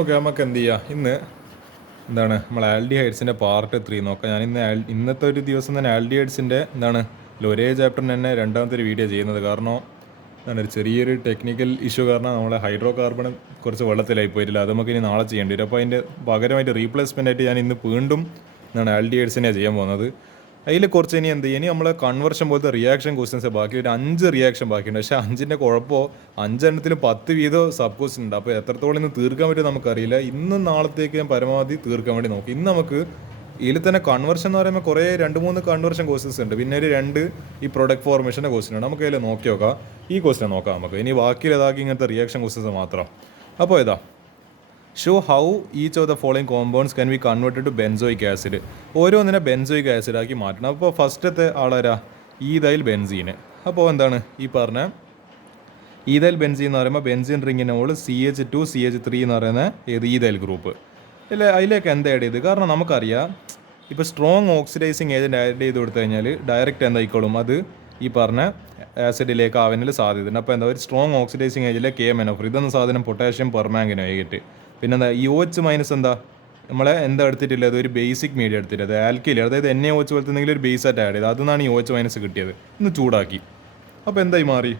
Okay, നമുക്ക് എന്ത് ചെയ്യാം? ഇന്ന് നമ്മൾ ആൽഡിഹൈഡ്സിൻ്റെ പാർട്ട് 3 നോക്കാം. ഞാൻ ഇന്നത്തെ ഒരു ദിവസം തന്നെ ആൽഡിഹൈഡ്സിൻ്റെ ഒരേ ചാപ്റ്ററിന് തന്നെ രണ്ടാമത്തെ ഒരു വീഡിയോ ചെയ്യുന്നത്. കാരണം ഒരു ചെറിയൊരു ടെക്നിക്കൽ ഇഷ്യൂ കാരണം നമ്മളെ ഹൈഡ്രോ കാർബൺ കുറച്ച് വെള്ളത്തിലായി പോയിട്ടില്ല. അത് നമുക്ക് ഇനി നാളെ ചെയ്യേണ്ടി വരും. അപ്പോൾ അതിൻ്റെ പകരമായിട്ട് റീപ്ലേസ്മെൻ്റ് ആയിട്ട് ഞാൻ ഇന്ന് വീണ്ടും ആൽഡിഹൈഡ്സിനെ ചെയ്യാൻ പോകുന്നത്. അതിൽ കുറച്ച് ഇനി നമ്മൾ കൺവേർഷൻ പോലത്തെ റിയാക്ഷൻ ക്വസ്റ്റ്യൻസ് ബാക്കി ഒരു 5 റിയാക്ഷൻ ബാക്കിയുണ്ട്. പക്ഷേ 5ൻ്റെ കുഴപ്പമോ 5 10 വീതം സബ് ക്വസ്റ്റ്യൻ ഉണ്ട്. അപ്പോൾ എത്രത്തോളം ഇന്ന് തീർക്കാൻ പറ്റും നമുക്കറിയില്ല. ഇന്നും നാളത്തേക്ക് ഞാൻ പരമാവധി തീർക്കാൻ വേണ്ടി നോക്കി. ഇന്ന് നമുക്ക് ഇതിൽ തന്നെ കൺവേർഷൻ എന്ന് പറയുമ്പോൾ കുറേ 2-3 കൺവേർഷൻ കോഴ്സസ് ഉണ്ട്. പിന്നെ ഒരു 2 ഈ പ്രൊഡക്റ്റ് ഫോർമേഷൻ്റെ ക്വസ്റ്റ്യൻ ഉണ്ട്. നമുക്ക് അതിൽ നോക്കി നോക്കാം. ഈ ക്വസ്റ്റ്യൻ നോക്കാം നമുക്ക്. ഇനി ബാക്കിയിലേതാക്കി ഇങ്ങനത്തെ റിയാക്ഷൻ ക്വസ്റ്റ്യൻസ് മാത്രം. അപ്പോൾ ഇതാ, show how each of the following compounds can be converted to benzoic acid. ഓരോന്നിനെ ബെൻസോയിക് ആസിഡ് ആക്കി മാറ്റണം. അപ്പോൾ ഫസ്റ്റത്തെ ആളാരാ? Ethyl benzene. അപ്പോൾ ഈ പറഞ്ഞ ഈതൈൽ ബെൻസീൻ എന്ന് പറയുമ്പോൾ ബെൻസീൻ റിങ്ങിൻ്റെ മുകളിൽ CH2 CH3 എന്ന് പറയുന്ന ഈതൈൽ ഗ്രൂപ്പ് അല്ലേ? അതിലേക്ക് എന്താ ആഡ് ചെയ്ത്? കാരണം നമുക്കറിയാം, ഇപ്പോൾ സ്ട്രോങ് ഓക്സിഡൈസിങ് ഏജൻറ്റ് ആഡ് ചെയ്ത് കൊടുത്തു കഴിഞ്ഞാൽ ഡയറക്റ്റ് എന്തായിക്കോളും, അത് ഈ പറഞ്ഞ ആസിഡിലേക്ക് ആവാനുള്ള സാധ്യതയുണ്ട്. അപ്പോൾ ഒരു സ്ട്രോങ് ഓക്സിഡൈസിങ് ഏജിലെ KMnO4 ഇതൊന്നും സാധനം പൊട്ടാഷ്യം പെർമാംഗനേറ്റ്. പിന്നെന്താ ഈ OH- നമ്മളെ എടുത്തിട്ടില്ല, അതൊരു ബേസിക് മീഡിയം എടുത്തിട്ട്, അത് ആൽക്കിൽ, അതായത് NaOH പോലത്തെ എന്തെങ്കിലും ഒരു ബേസ് ആയിട്ട് ആഡ് ചെയ്ത് അതിനാണ് ഈ OH- കിട്ടിയത്. ഇന്ന് ചൂടാക്കി. അപ്പോൾ എന്തായി മാറി?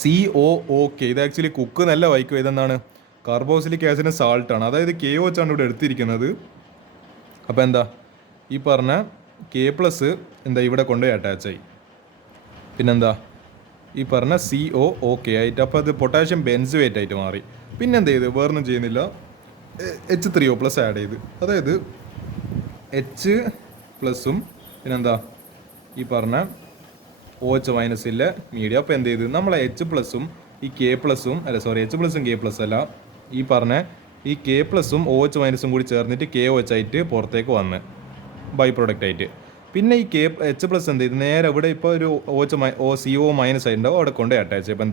COOK. ഇത് ആക്ച്വലി കുക്ക് നല്ല വായിക്കും. ഇതെന്താണ്? കാർബോക്സിലിക് ആസിഡിന് സാൾട്ടാണ്. അതായത് KOH ആണ് ഇവിടെ എടുത്തിരിക്കുന്നത്. അപ്പോൾ ഈ പറഞ്ഞ K+ ഇവിടെ കൊണ്ടുപോയി അറ്റാച്ചായി. പിന്നെന്താ ഈ പറഞ്ഞ COOK ആയിട്ട്. അപ്പോൾ അത് പൊട്ടാഷ്യം ബെൻസോയേറ്റ് ആയിട്ട് മാറി. പിന്നെന്ത് ചെയ്ത്? വേറൊന്നും ചെയ്യുന്നില്ല, H3O+ ആഡ് ചെയ്ത്. അതായത് H+ഉം പിന്നെന്താ ഈ പറഞ്ഞ OH- മീഡിയം. അപ്പോൾ എന്ത് ചെയ്ത്? നമ്മളെ H+ഉം ഈ K+ഉം H+ഉം K+ അല്ല, ഈ പറഞ്ഞ ഈ K+ഉം OH- കൂടി ചേർന്നിട്ട് KOH ആയിട്ട് പുറത്തേക്ക് വന്ന് ബൈ പ്രൊഡക്റ്റ് ആയിട്ട്. പിന്നെ ഈ H+ എന്ത് ചെയ്ത്? നേരെ ഇവിടെ ഇപ്പോൾ ഒരു CO- ആയിട്ടുണ്ടാവും, അവിടെ കൊണ്ട് അറ്റാച്ച്. അപ്പോൾ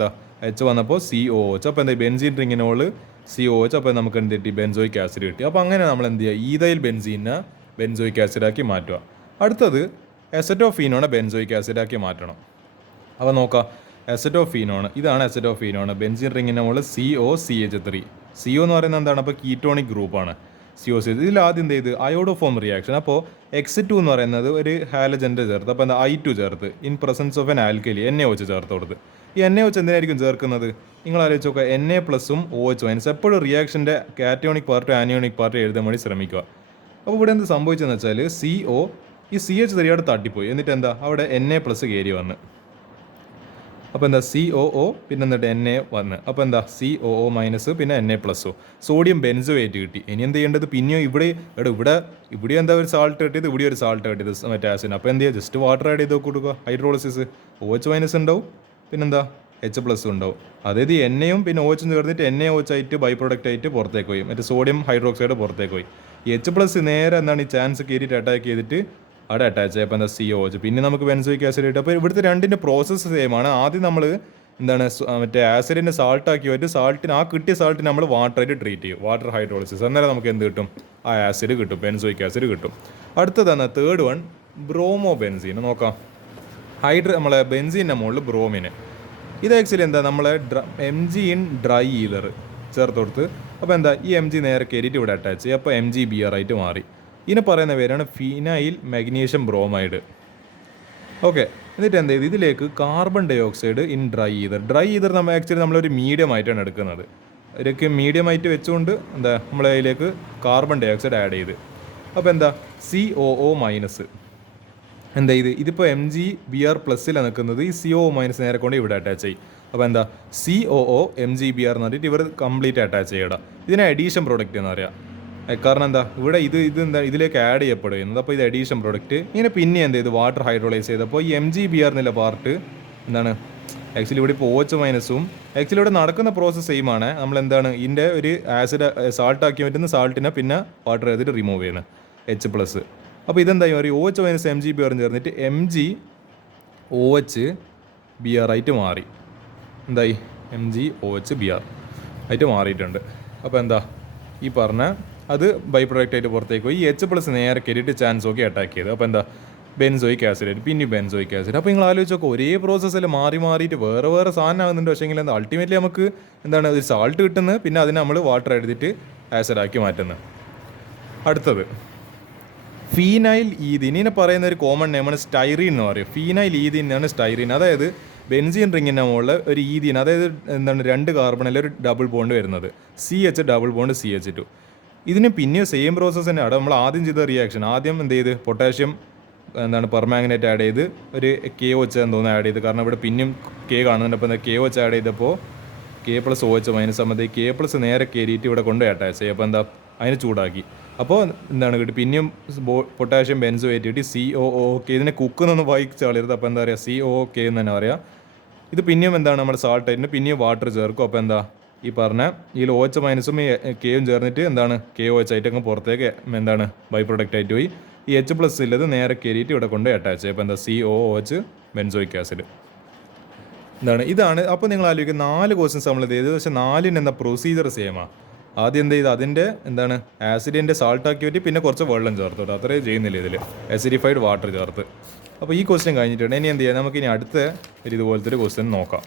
H വന്നപ്പോൾ COOH. അപ്പോൾ ബെൻസീൻ റിങ്ങിനോള് COOH. അപ്പോൾ നമുക്ക് എന്ത് കിട്ടി? ബെൻസോയിക് ആസിഡ് കിട്ടി. അപ്പോൾ അങ്ങനെ നമ്മൾ എന്ത് ചെയ്യുക? ഈതൈൽ ബെൻസീനെ ബെൻസോയിക് ആസിഡാക്കി മാറ്റുക. അടുത്തത് എസറ്റോഫീനോണെ ബെൻസോയിക് ആസിഡാക്കി മാറ്റണം. അപ്പോൾ നോക്കാം, എസറ്റോഫീനോൺ, ഇതാണ് എസറ്റോഫീനോൺ. ബെൻസീൻ റിങ്ങിൻ്റെ മുകളിൽ COCH3. CO എന്ന് പറയുന്നത് എന്താണ്? അപ്പോൾ കീറ്റോണിക് ഗ്രൂപ്പാണ്. COC. ഇതിൽ ആദ്യം എന്ത് ചെയ്ത്? അയോഡോഫോം റിയാക്ഷൻ. അപ്പോൾ X2 എന്ന് പറയുന്നത് ഒരു ഹാലജൻ്റെ ചേർത്ത്, അപ്പോൾ I2 ചേർത്ത് in presence of an alkali NaOH ചേർത്ത് കൊടുത്ത്. ഈ NaOH എന്തിനായിരിക്കും ചേർക്കുന്നത്? നിങ്ങൾ ആലോചിച്ച് നോക്കുക, Na+ഉം OH- എപ്പോഴും റിയാക്ഷൻ്റെ കാറ്റയോണിക് പാർട്ടും ആനിയോണിക് പാർട്ടും എഴുതാൻ വേണ്ടി ശ്രമിക്കുക. അപ്പോൾ ഇവിടെ എന്ത് സംഭവിച്ചതെന്ന് വെച്ചാൽ ഈ CH3 അവിടെ തട്ടിപ്പോയി. എന്നിട്ട് അവിടെ Na+ കയറി വന്ന്. അപ്പോൾ COO പിന്നെ Na വന്ന്. അപ്പോൾ COO- പിന്നെ Na+. സോഡിയം ബെൻസോയേറ്റ് കിട്ടി. ഇനി എന്ത് ചെയ്യേണ്ടത്? പിന്നെയോ ഇവിടെ ഒരു സാൾട്ട് കിട്ടിയത്, ഇവിടെ ഒരു സാൾട്ട് കിട്ടിയത്, മറ്റേ ആസിഡ്. അപ്പോൾ എന്ത് ചെയ്യുക? ജസ്റ്റ് വാട്ടർ ആഡ് ചെയ്ത് കൊടുക്കുക. ഹൈഡ്രോളിസിസ്. OH- ഉണ്ടാവും, പിന്നെന്താ H+ ഉണ്ടാവും. അതായത് NAയും പിന്നെ OH ചേർന്നിട്ട് NaOH ആയിട്ട് ബൈ പ്രൊഡക്റ്റ് ആയിട്ട് പുറത്തേക്ക് പോയി, മറ്റേ സോഡിയം ഹൈഡ്രോക്സൈഡ് പുറത്തേക്ക് പോയി. ഈ H+ നേരെ ഈ ചാൻസ് കയറിയിട്ട് അറ്റാക്ക് ചെയ്തിട്ട് അവിടെ അറ്റാച്ച് ആയപ്പോൾ COOH. പിന്നെ നമുക്ക് ബെൻസോയിക് ആസിഡ് കിട്ടും. അപ്പോൾ ഇവിടുത്തെ രണ്ടിൻ്റെ പ്രോസസ്സ് സെയിം ആണ്. ആദ്യം നമ്മൾ മറ്റേ ആസിഡിൻ്റെ സാൾട്ടാക്കി വരും. ആ കിട്ടിയ സാൾട്ടിന് നമ്മൾ വാട്ടറായിട്ട് ട്രീറ്റ് ചെയ്യും, വാട്ടർ ഹൈഡ്രോളിസിസ്. അന്നേരം നമുക്ക് എന്ത് കിട്ടും? ആ ആസിഡ് കിട്ടും, ബെൻസോയിക് ആസിഡ് കിട്ടും. അടുത്തതാണ് തേർഡ് വൺ, ബ്രോമോ ബെൻസീൻ. നോക്കാം, നമ്മളെ ബെൻസീൻ്റെ മുകളിൽ ബ്രോമിന്. ഇത് ആക്ച്വലി നമ്മളെ Mg ഇൻ ഡ്രൈ ഈതർ ചേർത്ത് കൊടുത്ത്. അപ്പോൾ ഈ Mg നേരെ കയറിയിട്ട് ഇവിടെ അറ്റാച്ച് ചെയ്യും. അപ്പോൾ MgBr ആയിട്ട് മാറി. ഇതിനെ പറയുന്ന പേരാണ് ഫിനൈൽ മാഗ്നീഷ്യം ബ്രോമൈഡ്. ഓക്കെ, എന്നിട്ട് എന്ത് ചെയ്ത്? ഇതിലേക്ക് carbon dioxide in dry ether നമ്മളൊരു മീഡിയം ആയിട്ടാണ് എടുക്കുന്നത്. ഇതിലേക്ക് മീഡിയം ആയിട്ട് വെച്ചുകൊണ്ട് നമ്മളതിലേക്ക് കാർബൺ ഡൈ ഓക്സൈഡ് ആഡ് ചെയ്ത്. അപ്പോൾ COO- ഇതിപ്പോൾ MgBr+ നിൽക്കുന്നത്, ഈ COO- നേരെ കൊണ്ട് ഇവിടെ അറ്റാച്ച് ചെയ്യും. അപ്പോൾ COO MgBr എന്ന് പറഞ്ഞിട്ട് ഇവർ കംപ്ലീറ്റ് അറ്റാച്ച് ചെയ്യണം. ഇതിനെ അഡീഷൻ പ്രോഡക്റ്റ് എന്ന് പറയാം. കാരണം ഇവിടെ ഇതിലേക്ക് ആഡ് ചെയ്യപ്പെടുന്നത്. അപ്പോൾ ഇത് അഡീഷൻ പ്രോഡക്റ്റ്. ഇങ്ങനെ പിന്നെ വാട്ടർ ഹൈഡ്രോളൈസ് ചെയ്തപ്പോൾ ഈ MgBr എന്നുള്ള പാർട്ട് ആക്ച്വലി ഇവിടെ ഇപ്പോൾ OH- ആക്ച്വലി ഇവിടെ നടക്കുന്ന പ്രോസസ്സ് സെയിം ആണ്. നമ്മൾ ഇതിൻ്റെ ഒരു ആസിഡ് സാൾട്ടാക്കി പറ്റുന്ന സാൾട്ടിനെ പിന്നെ വാട്ടർ ചെയ്തിട്ട് റിമൂവ് ചെയ്യുന്നത് H+. അപ്പോൾ ഇതെന്തായി മാറി? OH- MgBr ചേർന്നിട്ട് MgOH-Br ആയിട്ട് മാറി. MgOH-Br ആയിട്ട് മാറിയിട്ടുണ്ട്. അപ്പോൾ ഈ പറഞ്ഞ അത് ബൈ പ്രൊഡക്റ്റ് ആയിട്ട് പുറത്തേക്ക് പോയി. ഈ H+ നേരെ കയറിയിട്ട് ചാൻസ് നോക്കി അറ്റാക്ക് ചെയ്ത്. അപ്പോൾ ബെൻസോയിക് ആസിഡ് ആയിട്ട് പിന്നെ ബെൻസോയിക് ആസിഡ്. അപ്പോൾ നിങ്ങൾ ആലോചിച്ച് നോക്കുക, ഒരേ പ്രോസസ്സിൽ മാറി മാറിയിട്ട് വേറെ വേറെ സാധനം ആകുന്നുണ്ട്. പക്ഷേ എങ്കിൽ അൾട്ടിമേറ്റ്ലി നമുക്ക് എന്താണ് ഒരു സാൾട്ട് കിട്ടുന്നത്, പിന്നെ അതിനെ നമ്മൾ വാട്ടർ എടുത്തിട്ട് ആസിഡാക്കി മാറ്റുന്നത്. അടുത്തത് ഫീനൈൽ ഈഥീൻ. ഇതിനെ പറയുന്ന ഒരു കോമൺ നെയിമാണ് സ്റ്റൈറീൻ എന്ന് പറയും. ഫീനൈൽ ഈഥീൻ എന്നാണ് സ്റ്റൈറീൻ. അതായത് ബെൻസീൻ റിങ്ങിൻ്റെ മുകളിൽ ഒരു ഈഥീൻ, അതായത് എന്താണ് 2 കാർബണിൽ ഒരു ഡബിൾ ബോണ്ട് വരുന്നത്, CH ഡബിൾ ബോണ്ട് CH2. ഇതിന് പിന്നെ സെയിം പ്രോസസ്സ് തന്നെയാണ് നമ്മൾ ആദ്യം ചെയ്ത റിയാക്ഷൻ. ആദ്യം എന്ത് ചെയ്ത് പൊട്ടാഷ്യം എന്താണ് പെർമാംഗനേറ്റ് ആഡ് ചെയ്ത് ഒരു KOH എന്ന് തോന്നുന്നു ആഡ് ചെയ്ത്, കാരണം ഇവിടെ പിന്നെയും K കാണുന്നുണ്ട്. അപ്പോൾ എന്താ KOH ആഡ് ചെയ്തപ്പോൾ K+OH മൈനസ് ആകുമ്പോൾ K+ നേരെ കയറിയിട്ട് ഇവിടെ കൊണ്ട് അറ്റാച്ച് ചെയ്യും. അപ്പോൾ എന്താ അതിനെ ചൂടാക്കി. അപ്പോൾ എന്താണ് കിട്ടി പിന്നെയും പൊട്ടാഷ്യം ബെൻസോ ഏറ്റിട്ട് COOK. ഇതിനെ കുക്കുന്നൊന്ന് വായിച്ച് കളയരുത്. അപ്പോൾ എന്താ പറയുക COOK എന്ന് തന്നെ പറയാം. ഇത് പിന്നെയും എന്താണ് നമ്മുടെ സാൾട്ട് ആയിട്ട് പിന്നെയും വാട്ടർ ചേർക്കും. അപ്പോൾ എന്താ ഈ പറഞ്ഞ ഇതിൽ OH മൈനസും ഈ Kയും ചേർന്നിട്ട് എന്താണ് KOH ആയിട്ട് അങ്ങ് പുറത്തേക്ക് എന്താണ് ബൈ പ്രൊഡക്റ്റ് ആയിട്ട് പോയി. ഈ H+ ഉള്ളത് നേരെ കയറിയിട്ട് ഇവിടെ കൊണ്ട് അറ്റാച്ച് ചെയ്യും. അപ്പോൾ എന്താ COOH ബെൻസോയിക് ആസിഡ് എന്താണ് ഇതാണ്. അപ്പോൾ നിങ്ങൾ ആലോചിക്കുക 4 ക്വസ്റ്റ്യൻസ് നമ്മൾ ഇത് ചെയ്തത്, പക്ഷേ 4ന് എന്താ പ്രൊസീജിയർ സെയിമാണ്. ആദ്യം എന്ത് ചെയ്ത് അതിൻ്റെ എന്താണ് ആസിഡിൻ്റെ സാൾട്ടാക്കി പറ്റി പിന്നെ കുറച്ച് വെള്ളം ചേർത്ത് കേട്ടോ, അത്രയും ചെയ്യുന്നില്ല ഇതിൽ, ആസിഡിഫൈഡ് വാട്ടർ ചേർത്ത്. അപ്പോൾ ഈ ക്വസ്റ്റ്യൻ കഴിഞ്ഞിട്ടുണ്ട്. ഇനി എന്ത് ചെയ്യാം, നമുക്കിനി അടുത്ത ഒരു ഇതുപോലത്തെ ഒരു ക്വസ്റ്റ്യൻ നോക്കാം.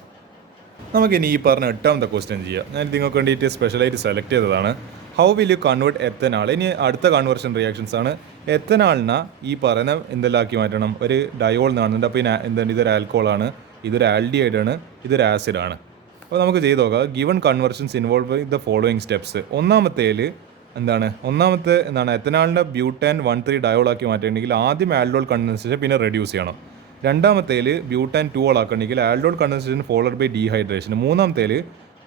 നമുക്കിനി ഈ പറഞ്ഞ 8ാമത്തെ ക്വസ്റ്റ്യൻ ചെയ്യാം. ഞാൻ നിങ്ങൾക്ക് വേണ്ടിയിട്ട് സ്പെഷ്യലായിട്ട് സെലക്ട് ചെയ്തതാണ്. How will you convert എത്തനാൾ. ഇനി അടുത്ത കൺവേർഷൻ റിയാക്ഷൻസ് ആണ്. എത്തനാളിനെ ഈ പറയുന്ന എന്തെല്ലാം ആക്കി മാറ്റണം, ഒരു ഡയോൾ എന്നാണ്. അപ്പോൾ എന്താണ് ഇതൊരു ആൽക്കോളാണ്, ഇതൊരു ആൽഡിഹൈഡാണ്, ഇതൊരു ആസിഡാണ്. അപ്പോൾ നമുക്ക് ചെയ്ത് നോക്കാം. Given conversions involve the following steps. ഒന്നാമത്തെ എന്താണ് എത്തനാളിൻ്റെ ബ്യൂട്ടാൻ 1,3 ഡയോൾ ആക്കി മാറ്റുകയാണെങ്കിൽ ആദ്യം ആൽഡോൾ കണ്ടൻസേഷൻ പിന്നെ റെഡ്യൂസ് ചെയ്യണം. രണ്ടാമത്തേൽ ബ്യൂട്ടാൻ 2 ആക്കണമെങ്കിൽ aldol condensation followed by dehydration. മൂന്നാമത്തേൽ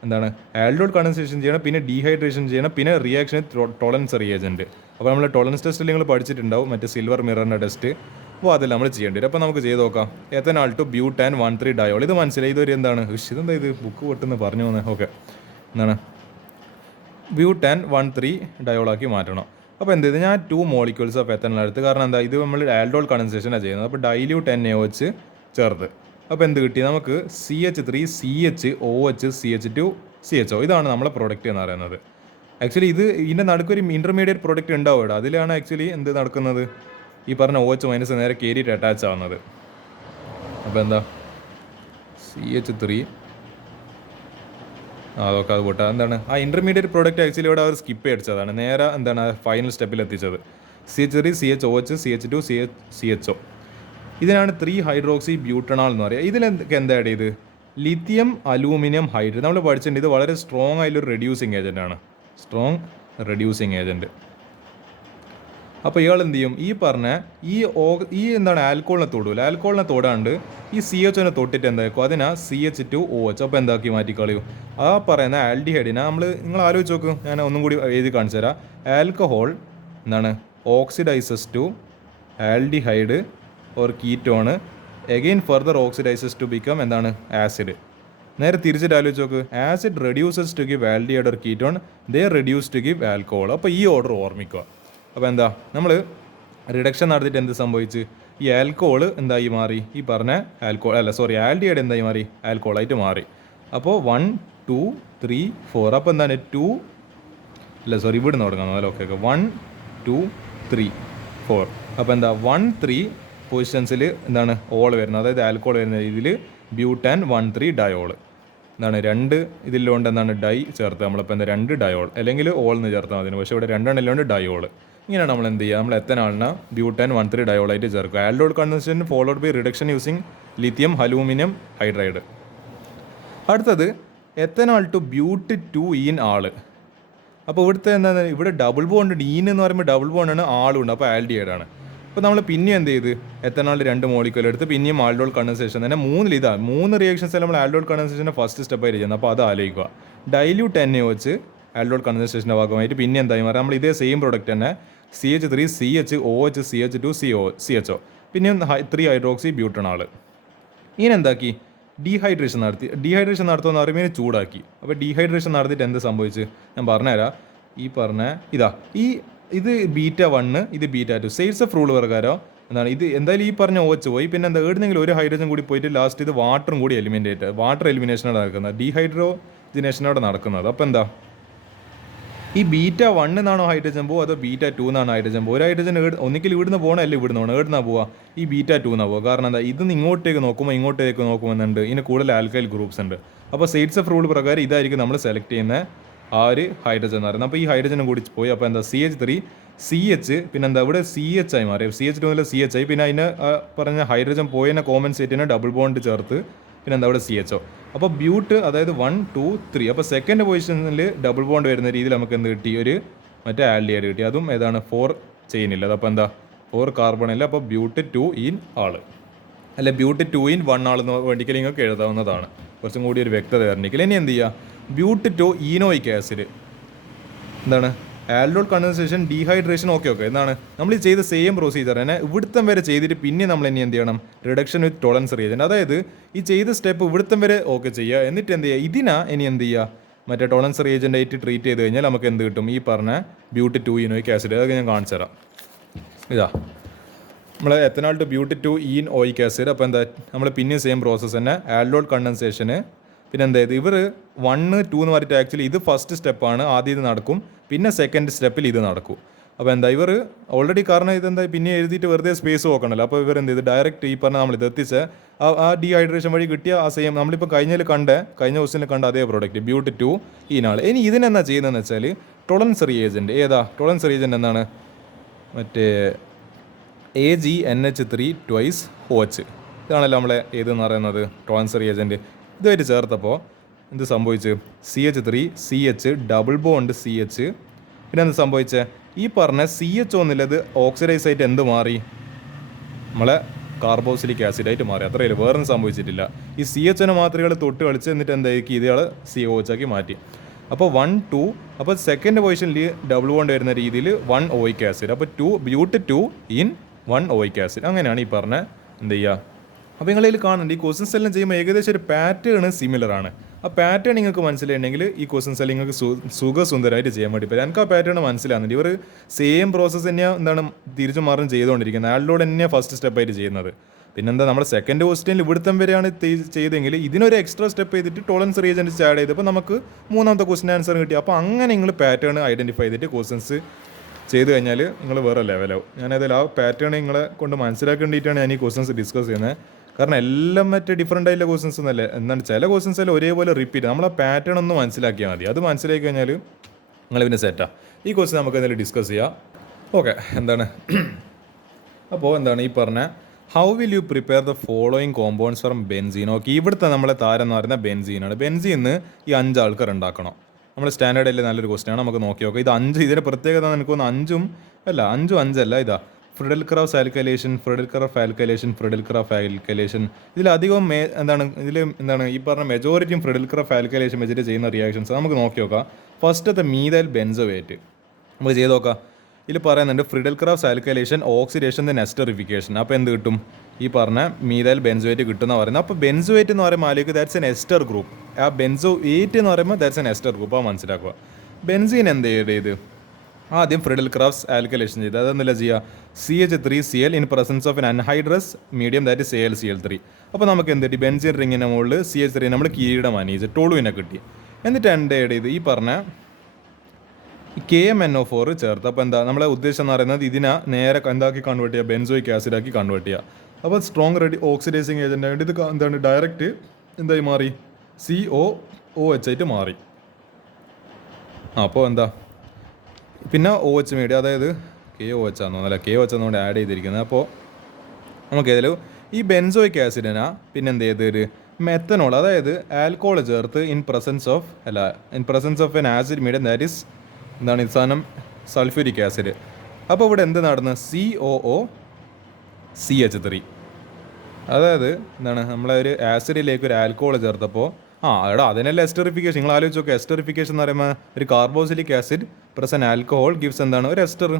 എന്താണ് ആൽഡോൾ കണ്ടൻസേഷൻ ചെയ്യണം, പിന്നെ ഡീഹൈഡ്രേഷൻ ചെയ്യണം, പിന്നെ റിയാക്ഷൻ ടോളറൻസ് റിയേജൻറ്റ്. അപ്പോൾ നമ്മൾ ടോളറൻസ് ടെസ്റ്റിൽ നിങ്ങൾ പഠിച്ചിട്ടുണ്ടാവും, മറ്റേ സിൽവർ മിററിൻ്റെ ടെസ്റ്റ്. അപ്പോൾ അതെല്ലാം നമ്മൾ ചെയ്യേണ്ടി വരും. അപ്പോൾ നമുക്ക് ചെയ്ത് നോക്കാം. Ethanal to butane 1,3 diol. ഇത് മനസ്സിലായി, ഇതൊരു എന്താണ് ഇതെന്താ ഇത് ബുക്ക് പൊട്ടെന്ന് പറഞ്ഞു പോകുന്നത്. ഓക്കെ, എന്താണ് ബ്യൂട്ടാൻ 1,3 ഡയോളാക്കി മാറ്റണം. അപ്പോൾ എന്ത് ചെയ്ത് ഞാൻ 2 മോളിക്യൂൾസ് ഓഫ് എത്തനാൽ എടുത്ത്, കാരണം എന്താ ഇത് നമ്മൾ ആൽഡോൾ കണ്ടൻസേഷനാണ് ചെയ്യുന്നത്. അപ്പോൾ ഡൈല്യൂട്ട് NaOH ചേർത്ത്. അപ്പോൾ എന്ത് കിട്ടി നമുക്ക് CH3 CHOH CH2 CHO. ഇതാണ് നമ്മളെ പ്രൊഡക്റ്റ് എന്ന് പറയുന്നത്. ആക്ച്വലി ഇതിൻ്റെ നടുക്കൊരു ഇൻ്റർമീഡിയറ്റ് പ്രൊഡക്റ്റ് ഉണ്ടാവും ഇവിടെ. അതിലാണ് ആക്ച്വലി എന്ത് നടക്കുന്നത്, ഈ പറഞ്ഞ OH മൈനസ് നേരെ കയറിയിട്ട് അറ്റാച്ച് ആവുന്നത്. അപ്പോൾ എന്താ CH3 അതൊക്കെ അത് പോട്ടെ. എന്താണ് ആ ഇൻ്റർമീഡിയറ്റ് പ്രോഡക്റ്റ് ആക്ച്വലി ഇവിടെ അവർ സ്കിപ്പ് അടിച്ചതാണ്, നേരെ എന്താണ് ഫൈനൽ സ്റ്റെപ്പിൽ എത്തിച്ചത്. CH3 CHOH CH2 CHO. ഇതിനാണ് 3 ഹൈഡ്രോക്സി ബ്യൂട്ടണാൾ എന്ന് പറയുക. ഇതിലെന്തൊക്കെ എന്താ ആഡ് ചെയ്ത് ലിഥിയം അലൂമിനിയം ഹൈഡ്രേറ്റ് നമ്മൾ പഠിച്ചിട്ടുണ്ട്. ഇത് വളരെ സ്ട്രോങ് ആയിട്ടുള്ളൊരു റെഡ്യൂസിങ് ഏജൻറ്റാണ്, സ്ട്രോങ് റെഡ്യൂസിങ് ഏജൻറ്റ്. അപ്പോൾ ഇയാൾ എന്ത് ചെയ്യും, ഈ പറഞ്ഞ ഈ എന്താണ് ആൽക്കോളിനെ തൊടൂല, ആൽക്കോളിനെ തൊടാണ്ട് ഈ CHOനെ തൊട്ടിട്ട് എന്താക്കും അതിനാ CH2OH. അപ്പോൾ എന്താക്കി മാറ്റിക്കളയും. ആ പറയുന്ന ആൽഡിഹൈഡിനെ നിങ്ങൾ ആലോചിച്ച് നോക്കും, ഞാൻ ഒന്നും കൂടി എഴുതി കാണിച്ചു തരാം. ആൽക്കഹോൾ എന്താണ് oxidises to aldehyde or ketone, again further oxidises to become എന്താണ് ആസിഡ്. നേരെ തിരിച്ചിട്ട് ആലോചിച്ച് നോക്ക്, acid reduces to give aldehyde or ketone, they reduce to give alcohol. അപ്പോൾ ഈ ഓർഡർ ഓർമ്മിക്കുക. അപ്പോൾ എന്താ നമ്മൾ റിഡക്ഷൻ നടത്തിയിട്ട് എന്ത് സംഭവിച്ച് ഈ ആൽക്കോൾ എന്തായി മാറി, ഈ പറഞ്ഞ ആൽഡിഹൈഡ് എന്തായി മാറി, ആൽക്കോളായിട്ട് മാറി. അപ്പോൾ 1 2 3 4. അപ്പോൾ എന്താണ് ഇവിടുന്ന് തുടങ്ങാം. ഓക്കെ 1 2 3 4. അപ്പോൾ എന്താ 1 3 പൊസിഷൻസിൽ എന്താണ് ഓൾ വരുന്നത്, അതായത് ആൽക്കോൾ വരുന്ന ഇതിൽ ബ്യൂട്ടാൻ 1,3 ഡയോൾ എന്താണ് 2 ഇതിലുകൊണ്ട് എന്താണ് ഡൈ ചേർത്ത് നമ്മളിപ്പോൾ എന്താ 2 ഡയോൾ അല്ലെങ്കിൽ ഓൾ എന്ന് ചേർത്താൽ മതി. പക്ഷേ ഇവിടെ 2 എണ്ണയിലുണ്ട് ഡയോൾ. ഇങ്ങനെയാണ് നമ്മൾ എന്ത് ചെയ്യുക, നമ്മൾ എത്തനാളിനെ ബ്യൂട്ടാൻ 1,3 ഡയോളായിട്ട് ചേർക്കുക. Aldol condensation followed by reduction using lithium aluminium hydride. അടുത്തത് എത്തനാൾ ടു ബ്യൂട്ട് 2 ഈൻ ആള്. അപ്പോൾ ഇവിടുത്തെ എന്താണ് ഇവിടെ ഡബിൾ ബോണ്ട് ഈൻ എന്ന് പറയുമ്പോൾ ഡബിൾ ബോണ്ടാണ്, ആളുണ്ട്, അപ്പോൾ ആൽഡിഹൈഡാണ്. അപ്പോൾ നമ്മൾ പിന്നെയും എന്ത് ചെയ്ത് എത്തനാൾ 2 മോളിക്യൂൾ എടുത്ത് പിന്നെയും ആൽഡോൾ കണ്ടൻസേഷൻ തന്നെ 3 റിയാക്ഷൻസ് നമ്മൾ ആൽഡോൾ കണ്ടൻസേഷൻ്റെ ഫസ്റ്റ് സ്റ്റെപ്പായിട്ട് ചെയ്യുന്നത്. അപ്പോൾ അത് ആലോചിക്കുക. ഡൈല്യൂട്ട് NaOH ആൽഡോൾ കണ്ടൻസേഷൻ്റെ ഭാഗമായിട്ട് പിന്നെ എന്തായി മാറി നമ്മൾ ഇതേ സെയിം പ്രോഡക്റ്റ് തന്നെ CH3 CHOH CH2 CHO പിന്നെയും 3 ഹൈഡ്രോക്സി ബ്യൂട്ടണാൾ. ഇങ്ങനെ എന്താക്കി ഡീഹൈഡ്രേഷൻ നടത്തുമെന്ന് പറയുമ്പോൾ ചൂടാക്കി. അപ്പോൾ ഡീഹൈഡ്രേഷൻ നടത്തിയിട്ട് എന്ത് സംഭവിച്ച് ഞാൻ പറഞ്ഞുതരാം. ഈ പറഞ്ഞ ഇത് β1 ഇത് β2 സെയിൽസ് ഓഫ് റൂൾ പ്രകാരം എന്താണ് ഇത് എന്തായാലും ഈ പറഞ്ഞ OH പോയി, പിന്നെ എന്താ എവിടെയെങ്കിലും ഒരു ഹൈഡ്രജൻ കൂടി പോയിട്ട് ലാസ്റ്റ് ഇത് വാട്ടറും കൂടി വാട്ടർ എലിമിനേഷനോടെ നടക്കുന്നത്, ഡീഹൈഡ്രോജിനേഷനോടെ നടക്കുന്നത്. അപ്പോൾ എന്താ ഈ ബീറ്റ 1 എന്നാണോ ഹൈഡ്രജൻ പോകുക അതോ ബീറ്റ 2 എന്നാണോ ഹൈഡ്രജൻ പോകുക? ഒരു ഹൈഡ്രജൻ ഒന്നിക്കൽ ഇവിടുന്ന് പോകണം അല്ല ഇവിടുന്ന് പോകണം, എവിടുന്നാ പോവുക? ഈ ബീറ്റ 2 എന്നാ പോകുക. കാരണം എന്താ, ഇതിന്ന് ഇങ്ങോട്ടേക്ക് നോക്കുമ്പോൾ ഇതിന് കൂടുതൽ ആൽക്കൈൽ ഗ്രൂപ്പ്സ് ഉണ്ട്. അപ്പോൾ സീഡ്സ് ഓഫ് റൂൾ പ്രകാരം ഇതായിരിക്കും നമ്മൾ സെലക്ട് ചെയ്യുന്ന ആ ഒരു ഹൈഡ്രജൻ എന്ന് പറയുന്നത്. അപ്പോൾ ഈ ഹൈഡ്രജനും കൂടി പോയി. അപ്പോൾ എന്താ CH3 CH പിന്നെ എന്താ ഇവിടെ CH ആയി മാറി. CH2 CH ആയി. പിന്നെ അതിന് പറഞ്ഞ ഹൈഡ്രജൻ പോയതിനെ കോമൺ സ്റ്റേറ്റിന് ഡബിൾ ബോണ്ട് ചേർത്ത് പിന്നെ എന്താ ഇവിടെ CHO. അപ്പോൾ ബ്യൂട്ട് അതായത് 1 2 3. അപ്പോൾ സെക്കൻഡ് പൊസിഷനിൽ ഡബിൾ ബോണ്ട് വരുന്ന രീതിയിൽ നമുക്ക് എന്ത് കിട്ടി? ഒരു മറ്റേ ആൽഡിഹൈഡ് കിട്ടി. അതും ഏതാണ് 4 ചെയിനില്ല. അപ്പോൾ എന്താ 4 കാർബൺ ഇല്ല. അപ്പോൾ ബ്യൂട്ട് 2 ഇൻ ആള് അല്ല ബ്യൂട്ട് 2 in 1 ആളെന്ന് വേണ്ടിക്കൽ നിങ്ങൾക്ക് എഴുതാവുന്നതാണ്. കുറച്ചും കൂടി ഒരു വ്യക്തത വരണമെങ്കിൽ ഇനി എന്ത് ചെയ്യുക? ബ്യൂട്ട് 2 ഈനോയിക് ആസിഡ് എന്താണ് ആൽഡോൾ കണ്ടൻസേഷൻ ഡീഹൈഡ്രേഷൻ ഓക്കെ എന്താണ് നമ്മൾ ഈ ചെയ്ത സെയിം പ്രൊസീജിയർ തന്നെ ഇവിടുത്തം വരെ ചെയ്തിട്ട് പിന്നെ നമ്മൾ ഇനി എന്ത് ചെയ്യണം? റിഡക്ഷൻ വിത്ത് ടോളറൻസ് റിയേജൻറ്റ്. അതായത് ഈ ചെയ്ത സ്റ്റെപ്പ് ഇവിടുത്തം വരെ ഓക്കെ ചെയ്യുക. എന്നിട്ട് എന്ത് ചെയ്യുക? ഇതിനാ ഇനി എന്ത് ചെയ്യുക? മറ്റേ ടോളറൻസ് റിയേജൻ്റ് ആയിട്ട് ട്രീറ്റ് ചെയ്ത് കഴിഞ്ഞാൽ നമുക്ക് എന്ത് കിട്ടും? ഈ പറഞ്ഞ ബ്യൂട്ട് 2 ഈനോയിക് ആസിഡ്. അതൊക്കെ ഞാൻ കാണിച്ചു തരാം. ഇതാ നമ്മൾ ethanal to but 2 enoic acid. അപ്പോൾ എന്താ നമ്മൾ പിന്നെ സെയിം പ്രോസസ്സ് തന്നെ ആൽഡോൾ കണ്ടൻസേഷന് പിന്നെ എന്തായത് ഇവർ 1 2 എന്ന് പറഞ്ഞിട്ട് ആക്ച്വലി ഇത് ഫസ്റ്റ് സ്റ്റെപ്പാണ്. ആദ്യം ഇത് നടക്കും, പിന്നെ സെക്കൻഡ് സ്റ്റെപ്പിൽ ഇത് നടക്കും. അപ്പോൾ എന്താ ഇവർ ഓൾറെഡി കാരണം ഇതെന്താ പിന്നെ എഴുതിയിട്ട് വെറുതെ സ്പേസ് നോക്കണമല്ലോ. അപ്പോൾ ഇവർ എന്ത് ചെയ്ത് ഡയറക്റ്റ് ഈ പറഞ്ഞ നമ്മൾ ഇത് എത്തിച്ച് ആ ഡീഹൈഡ്രേഷൻ വഴി കിട്ടിയ ആ സെയിം നമ്മളിപ്പോൾ കഴിഞ്ഞ ക്വസ്റ്റിനിൽ കണ്ട അതേ പ്രോഡക്റ്റ് ബ്യൂട്ട് 2 ഈനാൾ. ഇനി ഇതിനെന്താ ചെയ്യുന്നതെന്ന് വെച്ചാൽ ടോളറൻസ് റിയേജൻറ്റ് ഏതാ? ടോളറൻസ് റിയേജൻറ്റ് എന്താണ്? മറ്റേ AgNH3 twice OH. ഇതാണല്ലോ നമ്മളെ ഏതെന്ന് പറയുന്നത് ടോളറൻസ് റിയേജൻറ്റ്. ഇതുമായിട്ട് ചേർത്തപ്പോൾ എന്ത് സംഭവിച്ച്? CH3 CH double bond CH പിന്നെ എന്ത് സംഭവിച്ചേ? ഈ പറഞ്ഞ CH ഒന്നുമില്ലത് ഓക്സിഡൈസ് ആയിട്ട് എന്ത് മാറി? നമ്മളെ കാർബോക്സിലിക് ആസിഡായിട്ട് മാറി. അത്രയില്ല, വേറൊന്നും സംഭവിച്ചിട്ടില്ല. ഈ CH മാത്രകൾ തൊട്ട് കളിച്ച് എന്നിട്ട് എന്തായിരിക്കും ഇതയാൾ COH ആക്കി മാറ്റി. അപ്പോൾ 1 2 അപ്പോൾ സെക്കൻഡ് പൊസിഷനിൽ ഡബിൾ ബോണ്ട് വരുന്ന രീതിയിൽ 1 ഓയിക് ആസിഡ്. അപ്പോൾ ബ്യൂട്ട് 2 ഇൻ 1 ഓയിക് ആസിഡ്. അങ്ങനെയാണ് ഈ പറഞ്ഞ എന്ത് ചെയ്യുക? അപ്പോൾ നിങ്ങളതിൽ കാണുന്നുണ്ട് ഈ ക്വസ്റ്റൻസ് എല്ലാം ചെയ്യുമ്പോൾ ഏകദേശം ഒരു പാറ്റേൺ സിമിലർ ആണ്. ആ പാറ്റേൺ നിങ്ങൾക്ക് മനസ്സിലായിട്ടുണ്ടെങ്കിൽ ഈ ക്വസ്റ്റൻസ് എല്ലാം നിങ്ങൾക്ക് സുഖസുന്ദരമായിട്ട് ചെയ്യാൻ വേണ്ടി പറ്റും. എനിക്ക് ആ പാറ്റേൺ മനസ്സിലാകുന്നുണ്ട്. ഇവർ സെയിം പ്രോസസ്സ് തന്നെയാണ് എന്താണ് തിരിച്ചു മാറും ചെയ്തുകൊണ്ടിരിക്കുന്നത്. ആളിലൂടെ തന്നെയാണ് ഫസ്റ്റ് സ്റ്റെപ്പായിട്ട് ചെയ്യുന്നത്. പിന്നെന്താ നമ്മുടെ സെക്കൻഡ് ക്വസ്റ്റ്യനിൽ ഇവിടുത്തം വരെയാണ് ചെയ്തെങ്കിൽ ഇതിനൊരു എക്സ്ട്രാ സ്റ്റെപ്പ് ചെയ്തിട്ട് ടോളറൻസ് റിയേജൻറ്റ് ആഡ് ചെയ്തപ്പോൾ നമുക്ക് മൂന്നാമത്തെ ക്വസ്റ്റ്യൻ ആൻസർ കിട്ടി. അപ്പോൾ അങ്ങനെ നിങ്ങൾ പാറ്റേൺ ഐഡൻറ്റിഫൈ ചെയ്തിട്ട് ക്വസ്റ്റൻസ് ചെയ്ത് കഴിഞ്ഞാൽ നിങ്ങൾ വേറെ ലെവലാവും. ഞാനതിൽ ആ പാറ്റേൺ നിങ്ങളെ കൊണ്ട് മനസ്സിലാക്കേണ്ടിയിട്ടാണ് ഞാൻ ഈ ക്വസ്റ്റൻസ് ഡിസ്കസ് ചെയ്യുന്നത്. കാരണം എല്ലാം മറ്റേ ഡിഫറൻ്റ് ആയിട്ടുള്ള ക്വസ്റ്റൻസ് ഒന്നല്ലേ. എന്താണ് ചില ക്വസ്റ്റൻസ് എല്ലാം ഒരേപോലെ റിപ്പീറ്റ്. നമ്മൾ ആ പാറ്റേൺ ഒന്ന് മനസ്സിലാക്കിയാൽ മതി. അത് മനസ്സിലാക്കി കഴിഞ്ഞാൽ നിങ്ങൾ പിന്നെ സെറ്റാണ്. ഈ ക്വസ്റ്റൻ നമുക്ക് എന്തെങ്കിലും ഡിസ്കസ് ചെയ്യാം. ഓക്കെ, എന്താണ് അപ്പോൾ എന്താണ് ഈ പറഞ്ഞ how will you prepare the following compounds from benzene. Okay, ഇവിടുത്തെ നമ്മളെ താരം എന്ന് പറയുന്നത് ബെൻസീനാണ്. ബെൻസീന്ന് ഈ 5 ആൾക്കാർ ഉണ്ടാക്കണം. നമ്മൾ സ്റ്റാൻഡേർഡിൽ നല്ലൊരു ക്വസ്റ്റ്യൻ ആണ്. നമുക്ക് നോക്കി നോക്കാം. ഇത് 5 ഇതിൻ്റെ പ്രത്യേകത എനിക്ക് തോന്നുന്നു 5 അല്ല ഇതാ ഫ്രിഡൽക്രാഫ്റ്റ് ആൽക്കൈലേഷൻ. ഇതിലധികം എന്താണ് ഈ പറഞ്ഞ മെജോറിറ്റിയും ഫ്രിഡൽക്രാഫ്റ്റ് ആൽക്കൈലേഷൻ വെച്ചിട്ട് ചെയ്യുന്ന റിയാക്ഷൻസ് നമുക്ക് നോക്കി നോക്കാം. ഫസ്റ്റത്തെ മീഥൈൽ ബെൻസോയേറ്റ് നമുക്ക് ചെയ്ത് നോക്കാം. ഇതിൽ പറയുന്നുണ്ട് ഫ്രിഡൽക്രാഫ്റ്റ് ആൽക്കൈലേഷൻ ഓക്സിഡേഷൻ ദെൻ എസ്റ്ററിഫിക്കേഷൻ. അപ്പോൾ എന്ത് കിട്ടും? ഈ പറഞ്ഞ മീഥൈൽ ബെൻസോയേറ്റ് കിട്ടുന്ന പറയുന്നത്. അപ്പോൾ ബെൻസോയേറ്റ് എന്ന് പറയുമ്പോൾ ആലോചിക്ക് ദാറ്റ്സ് എൻ എസ്റ്റർ ഗ്രൂപ്പ്. ആ ബെൻസോയേറ്റ് എന്ന് പറയുമ്പോൾ ദാറ്റ്സ് എൻ എസ്റ്റർ ഗ്രൂപ്പ്. ആ മനസ്സിലാക്കുക. ബെൻസീൻ എന്ത് ചെയ്ത് ആദ്യം ഫ്രിഡൽക്രാഫ്റ്റ് ആൽക്കൈലേഷൻ ചെയ്ത് അതെന്നല്ല ചെയ്യുക CH3Cl in presence of an anhydrous medium that is AlCl3. അപ്പോൾ നമുക്ക് എന്ത് കിട്ടി? ബെൻസീൻ റിങ്ങിൻ്റെ മുകളിൽ CH3 നമ്മൾ കിരീടം അനീച്ച് ടോളുവിനെ കിട്ടി. എന്നിട്ട് ആഡ് ചെയ്ത് ഈ പറഞ്ഞ KMnO4 ചേർത്ത്. അപ്പോൾ എന്താ നമ്മളെ ഉദ്ദേശം എന്ന് പറയുന്നത് ഇതിനെ നേരെ എന്താക്കി കൺവേർട്ട് ചെയ്യുക? ബെൻസോയിക് ആസിഡാക്കി കൺവേർട്ട് ചെയ്യുക. അപ്പോൾ സ്ട്രോങ് ഓക്സിഡൈസിങ് ഏജൻ്റ് ആയിട്ട് ഇത് എന്താണ് ഡയറക്റ്റ് എന്തായി മാറി? COOH ആയിട്ട് മാറി. അപ്പോൾ എന്താ പിന്നെ OH മീഡിയ അതായത് KOH ആണെന്നോ അല്ല KOH എന്നുകൊണ്ട് ആഡ് ചെയ്തിരിക്കുന്നത്. അപ്പോൾ നമുക്ക് ഏതായാലും ഈ ബെൻസോയിക് ആസിഡിനാ പിന്നെ എന്ത് ചെയ്തൊരു മെത്തനോൾ അതായത് ആൽക്കോൾ ചേർത്ത് in presence of an acid medium that is എന്താണ് ഈ സാധനം സൾഫ്യൂരിക് ആസിഡ്. അപ്പോൾ ഇവിടെ എന്ത് നടന്ന് COOCH3 അതായത് എന്താണ് നമ്മളെ ഒരു ആസിഡിലേക്ക് ഒരു ആൽക്കോൾ ചേർത്തപ്പോൾ അതിനല്ല എസ്റ്ററിഫിക്കേഷൻ. നിങ്ങൾ ആലോചിച്ച് നോക്കുക. എസ്റ്ററിഫിക്കേഷൻ എന്ന് പറയുമ്പോൾ ഒരു carboxylic acid plus N alcohol gives എന്താണ് ഒരു എസ്റ്റർ.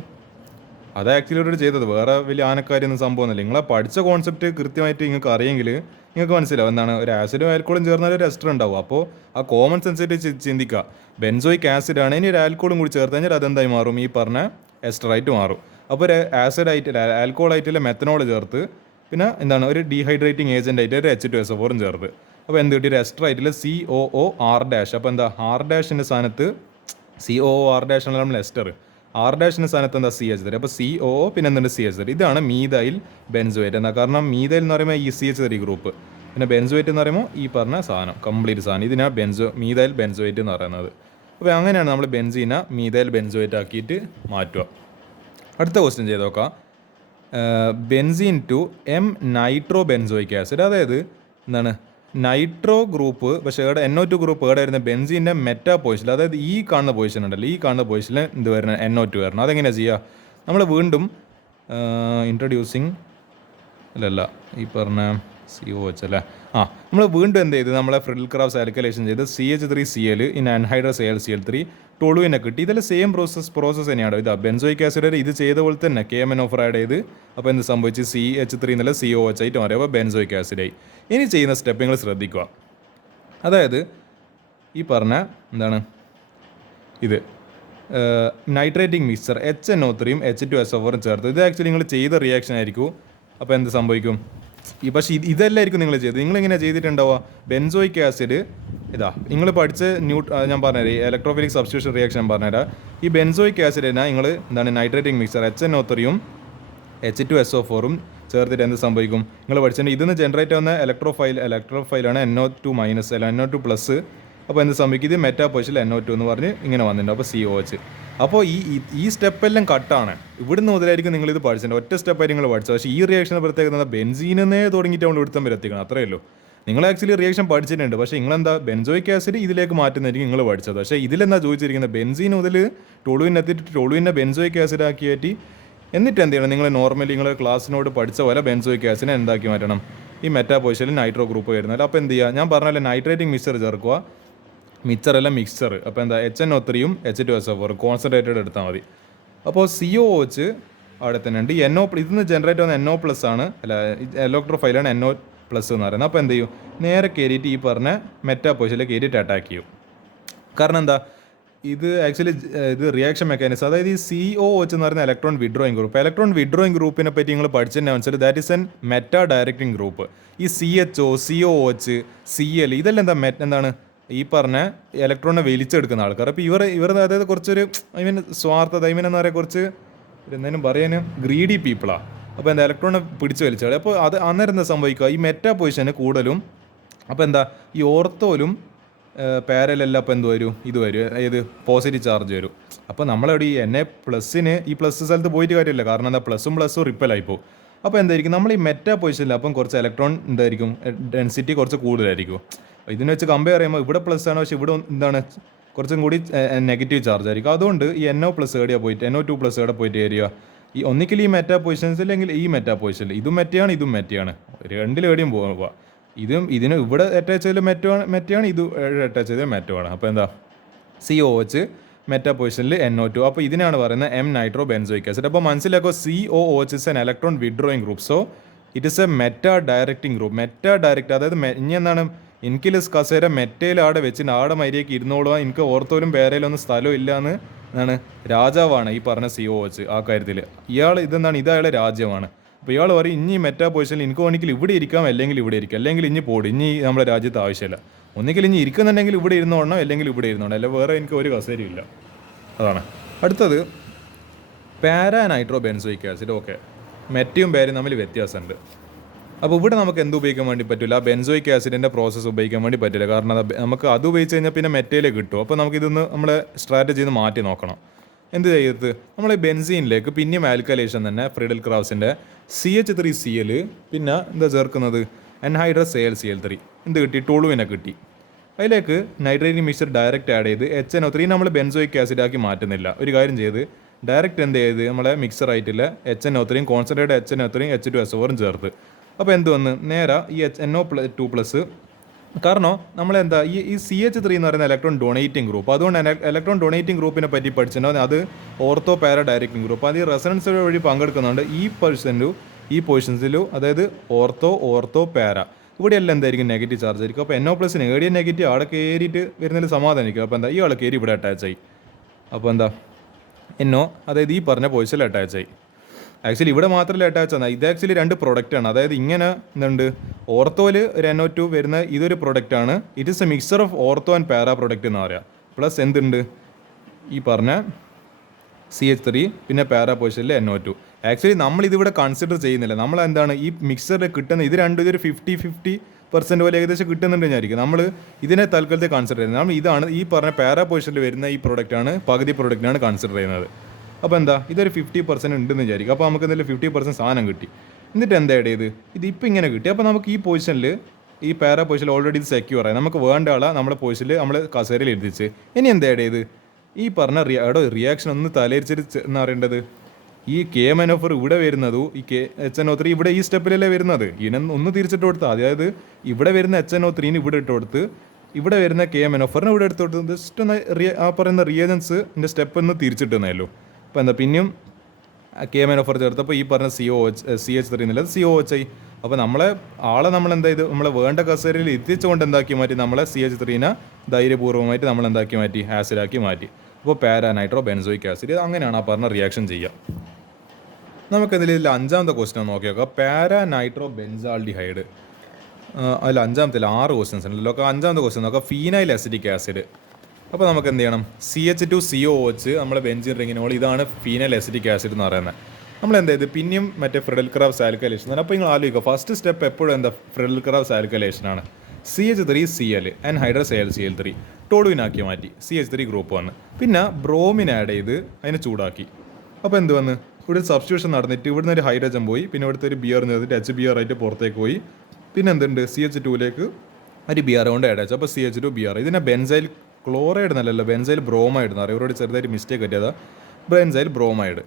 അത് ആക്ച്വലി ഇവിടെ ചെയ്തത് വേറെ വലിയ ആനക്കാര്യൊന്നും സംഭവമൊന്നുമില്ല. നിങ്ങളെ പഠിച്ച കോൺസെപ്റ്റ് കൃത്യമായിട്ട് നിങ്ങൾക്ക് അറിയെങ്കിൽ നിങ്ങൾക്ക് മനസ്സിലാവും എന്താണ് ഒരു ആസിഡും ആൽക്കോളും ചേർന്നാൽ ഒരു എസ്റ്റർ ഉണ്ടാവും. അപ്പോൾ ആ കോമൺ സെൻസായിട്ട് ചിന്തിക്കുക. ബെൻസോയിക് ആസിഡ് ആണ്, ഇനി ഒരു ആൽക്കോളും കൂടി ചേർത്ത് കഴിഞ്ഞാൽ അതെന്തായി മാറും? ഈ പറഞ്ഞ എസ്റ്ററായിട്ട് മാറും. അപ്പോൾ ഒരു ആസിഡായിട്ട് ആൽക്കോളായിട്ടുള്ള മെത്തനോൾ ചേർത്ത് പിന്നെ എന്താണ് ഒരു ഡീഹൈഡ്രേറ്റിംഗ് ഏജൻ്റ് ആയിട്ട് ഒരു H2SO4 ചേർത്ത്. അപ്പോൾ എന്ത് കിട്ടി? ഒരു എസ്റ്ററായിട്ടുള്ള COOR'. അപ്പോൾ എന്താ R' സ്ഥാനത്ത് CO ആർ ഡാഷ് ആണ് നമ്മൾ എസ്റ്റർ. ആർ ഡാഷിൻ്റെ സ്ഥാനത്ത് എന്താ CH3. അപ്പോൾ CO പിന്നെ എന്തുണ്ട് CH3. ഇതാണ് മീതൈൽ ബെൻസോയേറ്റ്. എന്താ കാരണം മീതൈൽ എന്ന് പറയുമ്പോൾ ഈ CH3 ഗ്രൂപ്പ്, പിന്നെ ബെൻസോയേറ്റ് എന്ന് പറയുമ്പോൾ ഈ പറഞ്ഞ സാധനം കംപ്ലീറ്റ് സാധനം, ഇതിനാണ് മീതൈൽ ബെൻസോയേറ്റ് എന്ന് പറയുന്നത്. അപ്പോൾ അങ്ങനെയാണ് നമ്മൾ ബെൻസീനെ മീതൈൽ ബെൻസോയേറ്റ് ആക്കിയിട്ട് മാറ്റുക. അടുത്ത ക്വസ്റ്റ്യൻ ചെയ്ത് നോക്കാം. Benzene to M nitro benzoic acid. അതായത് എന്താണ് നൈട്രോ ഗ്രൂപ്പ്, പക്ഷേ ഇവിടെ NO2 ഗ്രൂപ്പ് ഇവിടെ വരുന്ന ബെൻസീൻ്റെ മെറ്റാ പൊസിഷൻ, അതായത് ഈ കാണുന്ന പൊസിഷൻ ഉണ്ടല്ലോ, ഈ കാണുന്ന പൊസിഷനിൽ എന്ത് വരുന്നത് NO2 വരണം. അതെങ്ങനെയാണ് ചെയ്യുക? നമ്മൾ വീണ്ടും ഇൻട്രൊഡ്യൂസിങ് അല്ലല്ല ഈ പറഞ്ഞ COH അല്ലേ, നമ്മൾ വീണ്ടും എന്ത് ചെയ്ത് നമ്മളെ ഫ്രിഡൽ-ക്രാഫ്റ്റ്സ് ആൽക്കൈലേഷൻ ചെയ്ത് CH3Cl ഇൻ അൻഹൈഡ്രസ് AlCl3 ടോളുവിനെ കിട്ടി. ഇതെല്ലാം സെയിം പ്രോസസ്സ് തന്നെയാണ്. ഇതാ ബെൻസോയിക് ആസിഡ് ഇത് ചെയ്ത പോലെ തന്നെ KMnO4 ആഡ് ചെയ്ത് അപ്പോൾ എന്ത് സംഭവിച്ച് CH3 എന്നുള്ള COH ആയിട്ട് മാറി. അപ്പോൾ ബെൻസോയിക് ആസിഡായി. ഇനി ചെയ്യുന്ന സ്റ്റെപ്പ് നിങ്ങൾ ശ്രദ്ധിക്കുക. അതായത് ഈ പറഞ്ഞ എന്താണ് ഇത് നൈട്രേറ്റിംഗ് മിക്സ്ചർ HNO3യും H2SO4ഉം ചേർത്ത്, ഇത് ആക്ച്വലി നിങ്ങൾ ചെയ്ത റിയാക്ഷൻ ആയിരിക്കും. അപ്പോൾ എന്ത് സംഭവിക്കും? പക്ഷേ ഇതെല്ലായിരിക്കും നിങ്ങൾ ചെയ്ത്. നിങ്ങളിങ്ങനെ ചെയ്തിട്ടുണ്ടാവുക ബെൻസോയിക് ആസിഡ് ഇതാ നിങ്ങൾ പഠിച്ച ഞാൻ പറഞ്ഞുതരാം, ഇലക്ട്രോഫിലിക് സബ്സ്റ്റിറ്റ്യൂഷൻ റിയാക്ഷൻ ഞാൻ പറഞ്ഞുതരാം. ഈ ബെൻസോയിക് ആസിഡിനെ നിങ്ങൾ എന്താണ് നൈട്രേറ്റിംഗ് മിക്സ്ചർ HNO3യും H2SO4ഉം ചേർത്തിട്ട് എന്ത് സംഭവിക്കും? നിങ്ങൾ പഠിച്ചിട്ട് ഇതിന്ന് ജനറേറ്റ് ആവുന്ന ഇലക്ട്രോഫൈലാണ് NO2 മൈനസ് അല്ല NO2 പ്ലസ്. അപ്പോൾ എന്ത് സംഭവിക്കും? ഇത് മെറ്റാ പൊസിഷനിൽ NO2 എന്ന് പറഞ്ഞ് ഇങ്ങനെ വന്നിട്ടുണ്ട്. അപ്പോൾ COH. അപ്പോൾ ഈ സ്റ്റെപ്പെല്ലാം കട്ടാണ്. ഇവിടുന്ന് മുതലായിരിക്കും നിങ്ങളിത് പഠിച്ചിട്ടുണ്ട്. ഒറ്റ സ്റ്റെപ്പായിട്ട് നിങ്ങൾ പഠിച്ചത്. പക്ഷേ ഈ റിയാക്ഷനെ പ്രത്യേകത ബെൻസീനെ തുടങ്ങിയിട്ട് നമ്മൾ ഇവിടുത്തെ വരെ എത്തിക്കണം, അത്രയേ ഉള്ളൂ. നിങ്ങൾ ആക്ച്വലി റിയാക്ഷൻ പഠിച്ചിട്ടുണ്ട്, പക്ഷേ നിങ്ങളെന്താ ബെൻസോയിക് ആസിഡ് ഇതിലേക്ക് മാറ്റുന്നതായിരിക്കും നിങ്ങൾ പഠിച്ചത്. പക്ഷേ ഇതിലെന്താ ചോദിച്ചിരിക്കുന്നത്? ബെൻസീൻ മുതൽ ടോളുവിനെത്തിയിട്ട് ടോളുവിനെ ബെൻസോയിക് ആസിഡ് ആക്കി കയറ്റി എന്നിട്ട് എന്ത് ചെയ്യണം? നിങ്ങൾ നോർമലി നിങ്ങൾ ക്ലാസ്സിനോട് പഠിച്ച പോലെ ബെൻസോയിക് ആസിഡിനെ എന്താക്കി മാറ്റണം? ഈ മെറ്റാ പൊസിഷനിൽ നൈട്രോ ഗ്രൂപ്പ് വരുന്നത്. അപ്പോൾ എന്ത് ചെയ്യുക? ഞാൻ പറഞ്ഞാലേ നൈട്രേറ്റിംഗ് മിക്സ്ചർ ചേർക്കുക. മിക്സ്ചറല്ല മിക്സ്ചർ. അപ്പോൾ എന്താ HNO3യും H2SO4 കോൺസെൻട്രേറ്റഡ് എടുത്താൽ മതി. അപ്പോൾ COH അവിടെ തന്നെ ഉണ്ട്. ഈ ഇതിന്ന് ജനറേറ്റ് ആവുന്ന NO പ്ലസ് ആണ്, അല്ല ഇലക്ട്രോഫൈലാണ് NO പ്ലസ് എന്ന് പറയുന്നത്. അപ്പോൾ എന്ത് ചെയ്യും? നേരെ കയറിയിട്ട് ഈ പറഞ്ഞ മെറ്റാ പൊസിഷനിൽ കയറിയിട്ട് അറ്റാക്ക് ചെയ്യും. കാരണം എന്താ? ഇത് ആക്ച്വലി ഇത് റിയാക്ഷൻ മെക്കാനിസം. അതായത് ഈ COH എന്ന് പറയുന്ന electron withdrawing group. Electron withdrawing ഗ്രൂപ്പിനെ പറ്റി നിങ്ങൾ പഠിച്ചതിൻ്റെ അനുസരിച്ച് that is an meta directing group. ഈ CHO, COH, Cl ഇതെല്ലാം എന്താണ് ഈ പറഞ്ഞ ഇലക്ട്രോണിനെ വലിച്ചെടുക്കുന്ന ആൾക്കാർ. അപ്പോൾ ഇവർ അതായത് കുറച്ചൊരു സ്വാർത്ഥത എന്താ പറയുക, കുറച്ച് എന്തെങ്കിലും പറയാൻ ഗ്രീഡി പീപ്പിളാണ്. അപ്പോൾ എന്താ ഇലക്ട്രോണിനെ പിടിച്ച് വലിച്ചാൽ. അപ്പോൾ അന്നേരം എന്താ സംഭവിക്കുക? ഈ മെറ്റാ പൊസിഷന് കൂടുതലും അപ്പോൾ എന്താ ഈ ഓർത്തോലും പാരലെല്ലാം അപ്പോൾ എന്ത് വരും? ഇത് വരും, ഏത് പോസിറ്റീവ് ചാർജ് വരും. അപ്പോൾ നമ്മളവിടെ ഈ NA+ന് ഈ പ്ലസ് സ്ഥലത്ത് പോയിട്ട് കാര്യമില്ല. കാരണം എന്താ പ്ലസും റിപ്പലായിപ്പോൾ. അപ്പോൾ എന്തായിരിക്കും? നമ്മൾ ഈ മെറ്റാ പൊസിഷനിൽ അപ്പം കുറച്ച് ഇലക്ട്രോൺ എന്തായിരിക്കും ഡെൻസിറ്റി കുറച്ച് കൂടുതലായിരിക്കും. ഇതിനെ വെച്ച് കമ്പയർ ചെയ്യുമ്പോൾ ഇവിടെ പ്ലസ് ആണ്, പക്ഷേ ഇവിടെ എന്താണ് കുറച്ചും കൂടി നെഗറ്റീവ് ചാർജ് ആയിരിക്കും. അതുകൊണ്ട് ഈ NO+ എവിടെയാണ് പോയിട്ട് NO2+ എവിടെ പോയിട്ട് ഏരിയ ഈ ഒന്നിക്കൽ ഈ മെറ്റാ പൊസിഷൻസ് അല്ലെങ്കിൽ ഈ മെറ്റാ പൊസിഷനിൽ ഇതും മെറ്റയാണ് ഇതും മെറ്റയാണ്, രണ്ടിലും എവിടെയും പോവുക. ഇതിന് ഇവിടെ അറ്റാച്ച് ചെയ്തത് മെറ്റയാണ്, ഇത് അറ്റാച്ച് ചെയ്തത് മെറ്റമാണ്. അപ്പോൾ എന്താ COH മെറ്റാ പൊസിഷനിൽ NO2. അപ്പോൾ ഇതിനാണ് പറയുന്നത് M നൈട്രോ ബെൻസോയിക് ആസിഡ്. അപ്പോൾ മനസ്സിലാക്കുക COOH is an electron withdrawing group. So it is A meta directing group. Meta direct അതായത് ഇനി എന്താണ് എനിക്കിൽ കസേര മെറ്റയിൽ ആടെ വെച്ചിട്ട് ആടെ മര്യാദയ്ക്ക് ഇരുന്നോളുക, എനിക്ക് ഓർത്തോലും പേരയിലൊന്നും സ്ഥലവും ഇല്ല എന്ന് എന്താണ് രാജാവാണ് ഈ പറഞ്ഞ COH ആ കാര്യത്തിൽ. ഇതെന്താണ് ഇതയാളെ രാജ്യമാണ്. അപ്പോൾ ഇയാൾ പറയും ഇനി മെറ്റാ പൊസിഷനിൽ എനിക്ക് വേണമെങ്കിൽ ഇവിടെ ഇരിക്കാം, അല്ലെങ്കിൽ ഇവിടെ ഇരിക്കാം, അല്ലെങ്കിൽ ഇനി പോടി, ഇനി നമ്മുടെ രാജ്യത്ത് ആവശ്യമില്ല. ഒന്നുകിൽ ഇനി ഇരിക്കുന്നുണ്ടെങ്കിൽ ഇവിടെ ഇരുന്നോണം, അല്ലെങ്കിൽ ഇവിടെ ഇരുന്നോണം, അല്ല വേറെ എനിക്ക് ഒരു കസേരയും ഇല്ല. അതാണ് അടുത്തത് para nitro benzoic acid. Okay, മെറ്റയും പാരയും തമ്മിൽ വ്യത്യാസമുണ്ട്. അപ്പോൾ ഇവിടെ നമുക്ക് എന്ത് ഉപയോഗിക്കാൻ വേണ്ടി പറ്റില്ല? ബെൻസോയിക് ആസിഡിൻ്റെ പ്രോസസ്സ് ഉപയോഗിക്കാൻ വേണ്ടി പറ്റില്ല. കാരണം നമുക്ക് അത് ഉപയോഗിച്ച് കഴിഞ്ഞാൽ പിന്നെ മെറ്റയിലേ കിട്ടും. അപ്പോൾ നമുക്കിതൊന്ന് നമ്മളെ സ്ട്രാറ്റജിന്ന് മാറ്റി നോക്കണം. എന്ത് ചെയ്ത് നമ്മൾ ബെൻസീനിലേക്ക് പിന്നെയും ആൽക്കലേഷൻ തന്നെ ഫ്രിഡൽ-ക്രാഫ്റ്റ്സിൻ്റെ CH3Cl പിന്നെ എന്താ ചേർക്കുന്നത്? അൻഹൈഡ്രസ് AlCl3 എന്ത് കിട്ടി? ടോളുവിനെ കിട്ടി. അതിലേക്ക് നൈട്രേറ്റിംഗ് മിക്സ്ചർ ഡയറക്റ്റ് ആഡ് ചെയ്ത് HNO3 നമ്മൾ ബെൻസോയിക് ആസിഡാക്കി മാറ്റുന്നില്ല. ഒരു കാര്യം ചെയ്ത് ഡയറക്റ്റ് എന്ത് ചെയ്ത് നമ്മളെ മിക്സർ ആയിട്ടുള്ള HNO3 കോൺസെൻട്രേറ്റ് HNO3 H2SO4 ചേർത്ത്. അപ്പോൾ എന്ത് വന്ന് നേരെ ഈ NO2+. കാരണം നമ്മളെന്താ ഈ CH3 എന്ന് പറയുന്ന ഇലക്ട്രോൺ ഡൊണേറ്റിംഗ് ഗ്രൂപ്പ്. അതുകൊണ്ട് ഇലക്ട്രോൺ ഡൊണേറ്റിംഗ് ഗ്രൂപ്പിനെ പറ്റി പഠിച്ചിട്ടുണ്ടോ? അത് ഓർത്തോ പാര ഡയറക്റ്റിംഗ് ഗ്രൂപ്പ്. അത് ഈ റെസണൻസ് വഴി പങ്കെടുക്കുന്നുണ്ട് ഈ പൊസിഷൻസിലും, അതായത് ഓർത്തോ പാര. ഇവിടെയെല്ലാം എന്തായിരിക്കും? നെഗറ്റീവ് ചാർജ് ആയിരിക്കും. അപ്പോൾ NO+ നേടിയ നെഗറ്റീവ് അവിടെ കയറിയിട്ട് വരുന്നതിൽ സമാധാനിക്കും. അപ്പോൾ എന്താ ഈ ആൾ കയറി ഇവിടെ അറ്റാച്ചായി. അപ്പോൾ എന്താ NO അതായത് ഈ പറഞ്ഞ പൊസിഷനിൽ അറ്റാച്ചായി. ആക്ച്വലി ഇവിടെ മാത്രമല്ല അറ്റാച്ച് ആണ്, ഇത് ആക്ച്വലി രണ്ട് പ്രൊഡക്റ്റാണ്. അതായത് ഇങ്ങനെ എന്തുണ്ട് ഓർത്തോയിൽ ഒരു NO2 വരുന്ന ഇതൊരു പ്രൊഡക്റ്റാണ്. It is A mixer of ortho and para product എന്ന് പറയാം. പ്ലസ് എന്തുണ്ട് ഈ പറഞ്ഞ CH3 പിന്നെ പാരാ പൊസിഷനിൽ NO2. ആക്ച്വലി നമ്മൾ ഇതിവിടെ കൺസിഡർ ചെയ്യുന്നില്ല. നമ്മൾ എന്താണ് ഈ മിക്സറിൽ കിട്ടുന്ന ഇത് രണ്ടും ഇതൊരു 50% പോലെ ഏകദേശം കിട്ടുന്നുണ്ട് വിചാരിക്കും. നമ്മൾ ഇതിനെ തൽക്കാലത്തെ കൺസിഡർ ചെയ്യുന്നത്. നമ്മൾ ഇതാണ് ഈ പറഞ്ഞ പാരാ പൊസിഷനിൽ വരുന്ന ഈ പ്രൊഡക്റ്റാണ് പകുതി പ്രൊഡക്റ്റാണ് കൺസിഡർ ചെയ്യുന്നത്. അപ്പോൾ എന്താ ഇതൊരു 50% ഉണ്ടെന്ന് വിചാരിക്കും. അപ്പോൾ നമുക്ക് എന്തെങ്കിലും 50% സാധനം കിട്ടി. എന്നിട്ട് എന്താ ആഡ് ചെയ്ത് ഇതിപ്പോൾ ഇങ്ങനെ കിട്ടി. അപ്പോൾ നമുക്ക് ഈ പൊസിഷനിൽ ഈ പാരാ പൊസിഷനിൽ ഓൾറെഡി ഇത് സെക്യൂർ ആയി. നമുക്ക് വേണ്ട ആളെ നമ്മുടെ പൊസിഷനിൽ നമ്മൾ കസേരയിൽ എഴുതിച്ച് ഇനി എന്താ ആഡ് ചെയ്ത് ഈ പറഞ്ഞ റിയാക്ഷൻ ഒന്ന് തലയിരിച്ചിട്ട് എന്ന് പറയേണ്ടത് ഈ KMnO4 ഇവിടെ വരുന്നതും ഈ HNO3 ഇവിടെ ഈ സ്റ്റെപ്പിലല്ലേ വരുന്നത്. ഇതിനൊന്ന് ഒന്ന് തിരിച്ചിട്ട് കൊടുത്താൽ അതായത് ഇവിടെ വരുന്ന HNO3 ഇവിടെ ഇട്ട് കൊടുത്ത് ഇവിടെ വരുന്ന KMnO4 ഇവിടെ എടുത്ത് കൊടുത്ത് ജസ്റ്റ് ഒന്ന് ആ പറയുന്ന റിയേജൻസിൻ്റെ സ്റ്റെപ്പ് ഒന്ന് തിരിച്ചിട്ടുന്നല്ലോ. അപ്പോൾ എന്താ പിന്നെയും KMnO4 ചേർത്തപ്പോൾ ഈ പറഞ്ഞ CH3 എന്നുള്ളത് COH ആയി. അപ്പോൾ നമ്മൾ എന്താ ഇത് നമ്മളെ വേണ്ട കസേരയിൽ എത്തിച്ചുകൊണ്ട് എന്താക്കി മാറ്റി നമ്മളെ CH3നെ ധൈര്യപൂർവ്വമായിട്ട് നമ്മൾ എന്താക്കി മാറ്റി ആസിഡാക്കി മാറ്റി. അപ്പോൾ പാരാ നൈട്രോ ബെൻസോയിക് ആസിഡ് അങ്ങനെയാണ് ആ പറഞ്ഞ റിയാക്ഷൻ ചെയ്യുക. നമുക്കതിൽ അഞ്ചാമത്തെ ക്വസ്റ്റ്യൻ നോക്കി നോക്കാം. പാരാ നൈട്രോ ബെൻസാൾഡിഹൈഡ് അതിൽ അഞ്ചാമത്തെ 6 ക്വസ്റ്റ്യൻസ് ഉണ്ടല്ലോ. അഞ്ചാമത്തെ ക്വസ്റ്റ്യൻ നോക്കാം. Phenyl acetic acid. അപ്പോൾ നമുക്ക് എന്ത് ചെയ്യണം CH2COOH നമ്മളെ ബെൻസീൻ റിങ്ങിനോൾ ഇതാണ് ഫീനൈൽ അസിറ്റിക് ആസിഡ് എന്ന് പറയുന്നത്. നമ്മൾ എന്താ ഇത് പിന്നെയും മറ്റേ ഫ്രെഡൽ ക്രാഫ്റ്റ്സ് ആൽക്കലേഷൻ ആണ്. അപ്പോൾ നിങ്ങൾ ആലോചിക്കുക ഫസ്റ്റ് സ്റ്റെപ്പ് എപ്പോഴും എന്താ ഫ്രെഡൽ ക്രാഫ്റ്റ്സ് ആൽക്കലേഷൻ ആണ്. CH3Cl ആൻഹൈഡ്രസ് AlCl3 ടോളുവിനാക്കി മാറ്റി CH3 ഗ്രൂപ്പ് വന്ന് പിന്നെ ബ്രോമിൻ ആഡ് ചെയ്ത് അതിനെ ചൂടാക്കി. അപ്പോൾ എന്ത് വന്ന് ഇവിടെ ഒരു സബ്സ്റ്റിറ്റ്യൂഷൻ നടന്നിട്ട് ഇവിടുന്ന് ഒരു ഹൈഡ്രജൻ പോയി പിന്നെ ഇവിടുത്തെ ഒരു ബിയർ ചേർത്തിട്ട് HBr ആയിട്ട് പുറത്തേക്ക് പോയി. പിന്നെ എന്തുണ്ട് CH2ലേക്ക് ഒരു ബിയർ കൊണ്ട് ആഡ് ആച്ചു. അപ്പോൾ CH2Br ഇതിനെ ബെൻസൈൽ ക്ലോറൈഡ് എന്നല്ലല്ലോ ബെൻസൈൽ ബ്രോമൈഡ് എന്ന് പറയും. ഇവരോട് ചെറുതായിട്ട് മിസ്റ്റേക്ക് പറ്റിയതാ ബെൻസൈൽ ബ്രോമൈഡ്.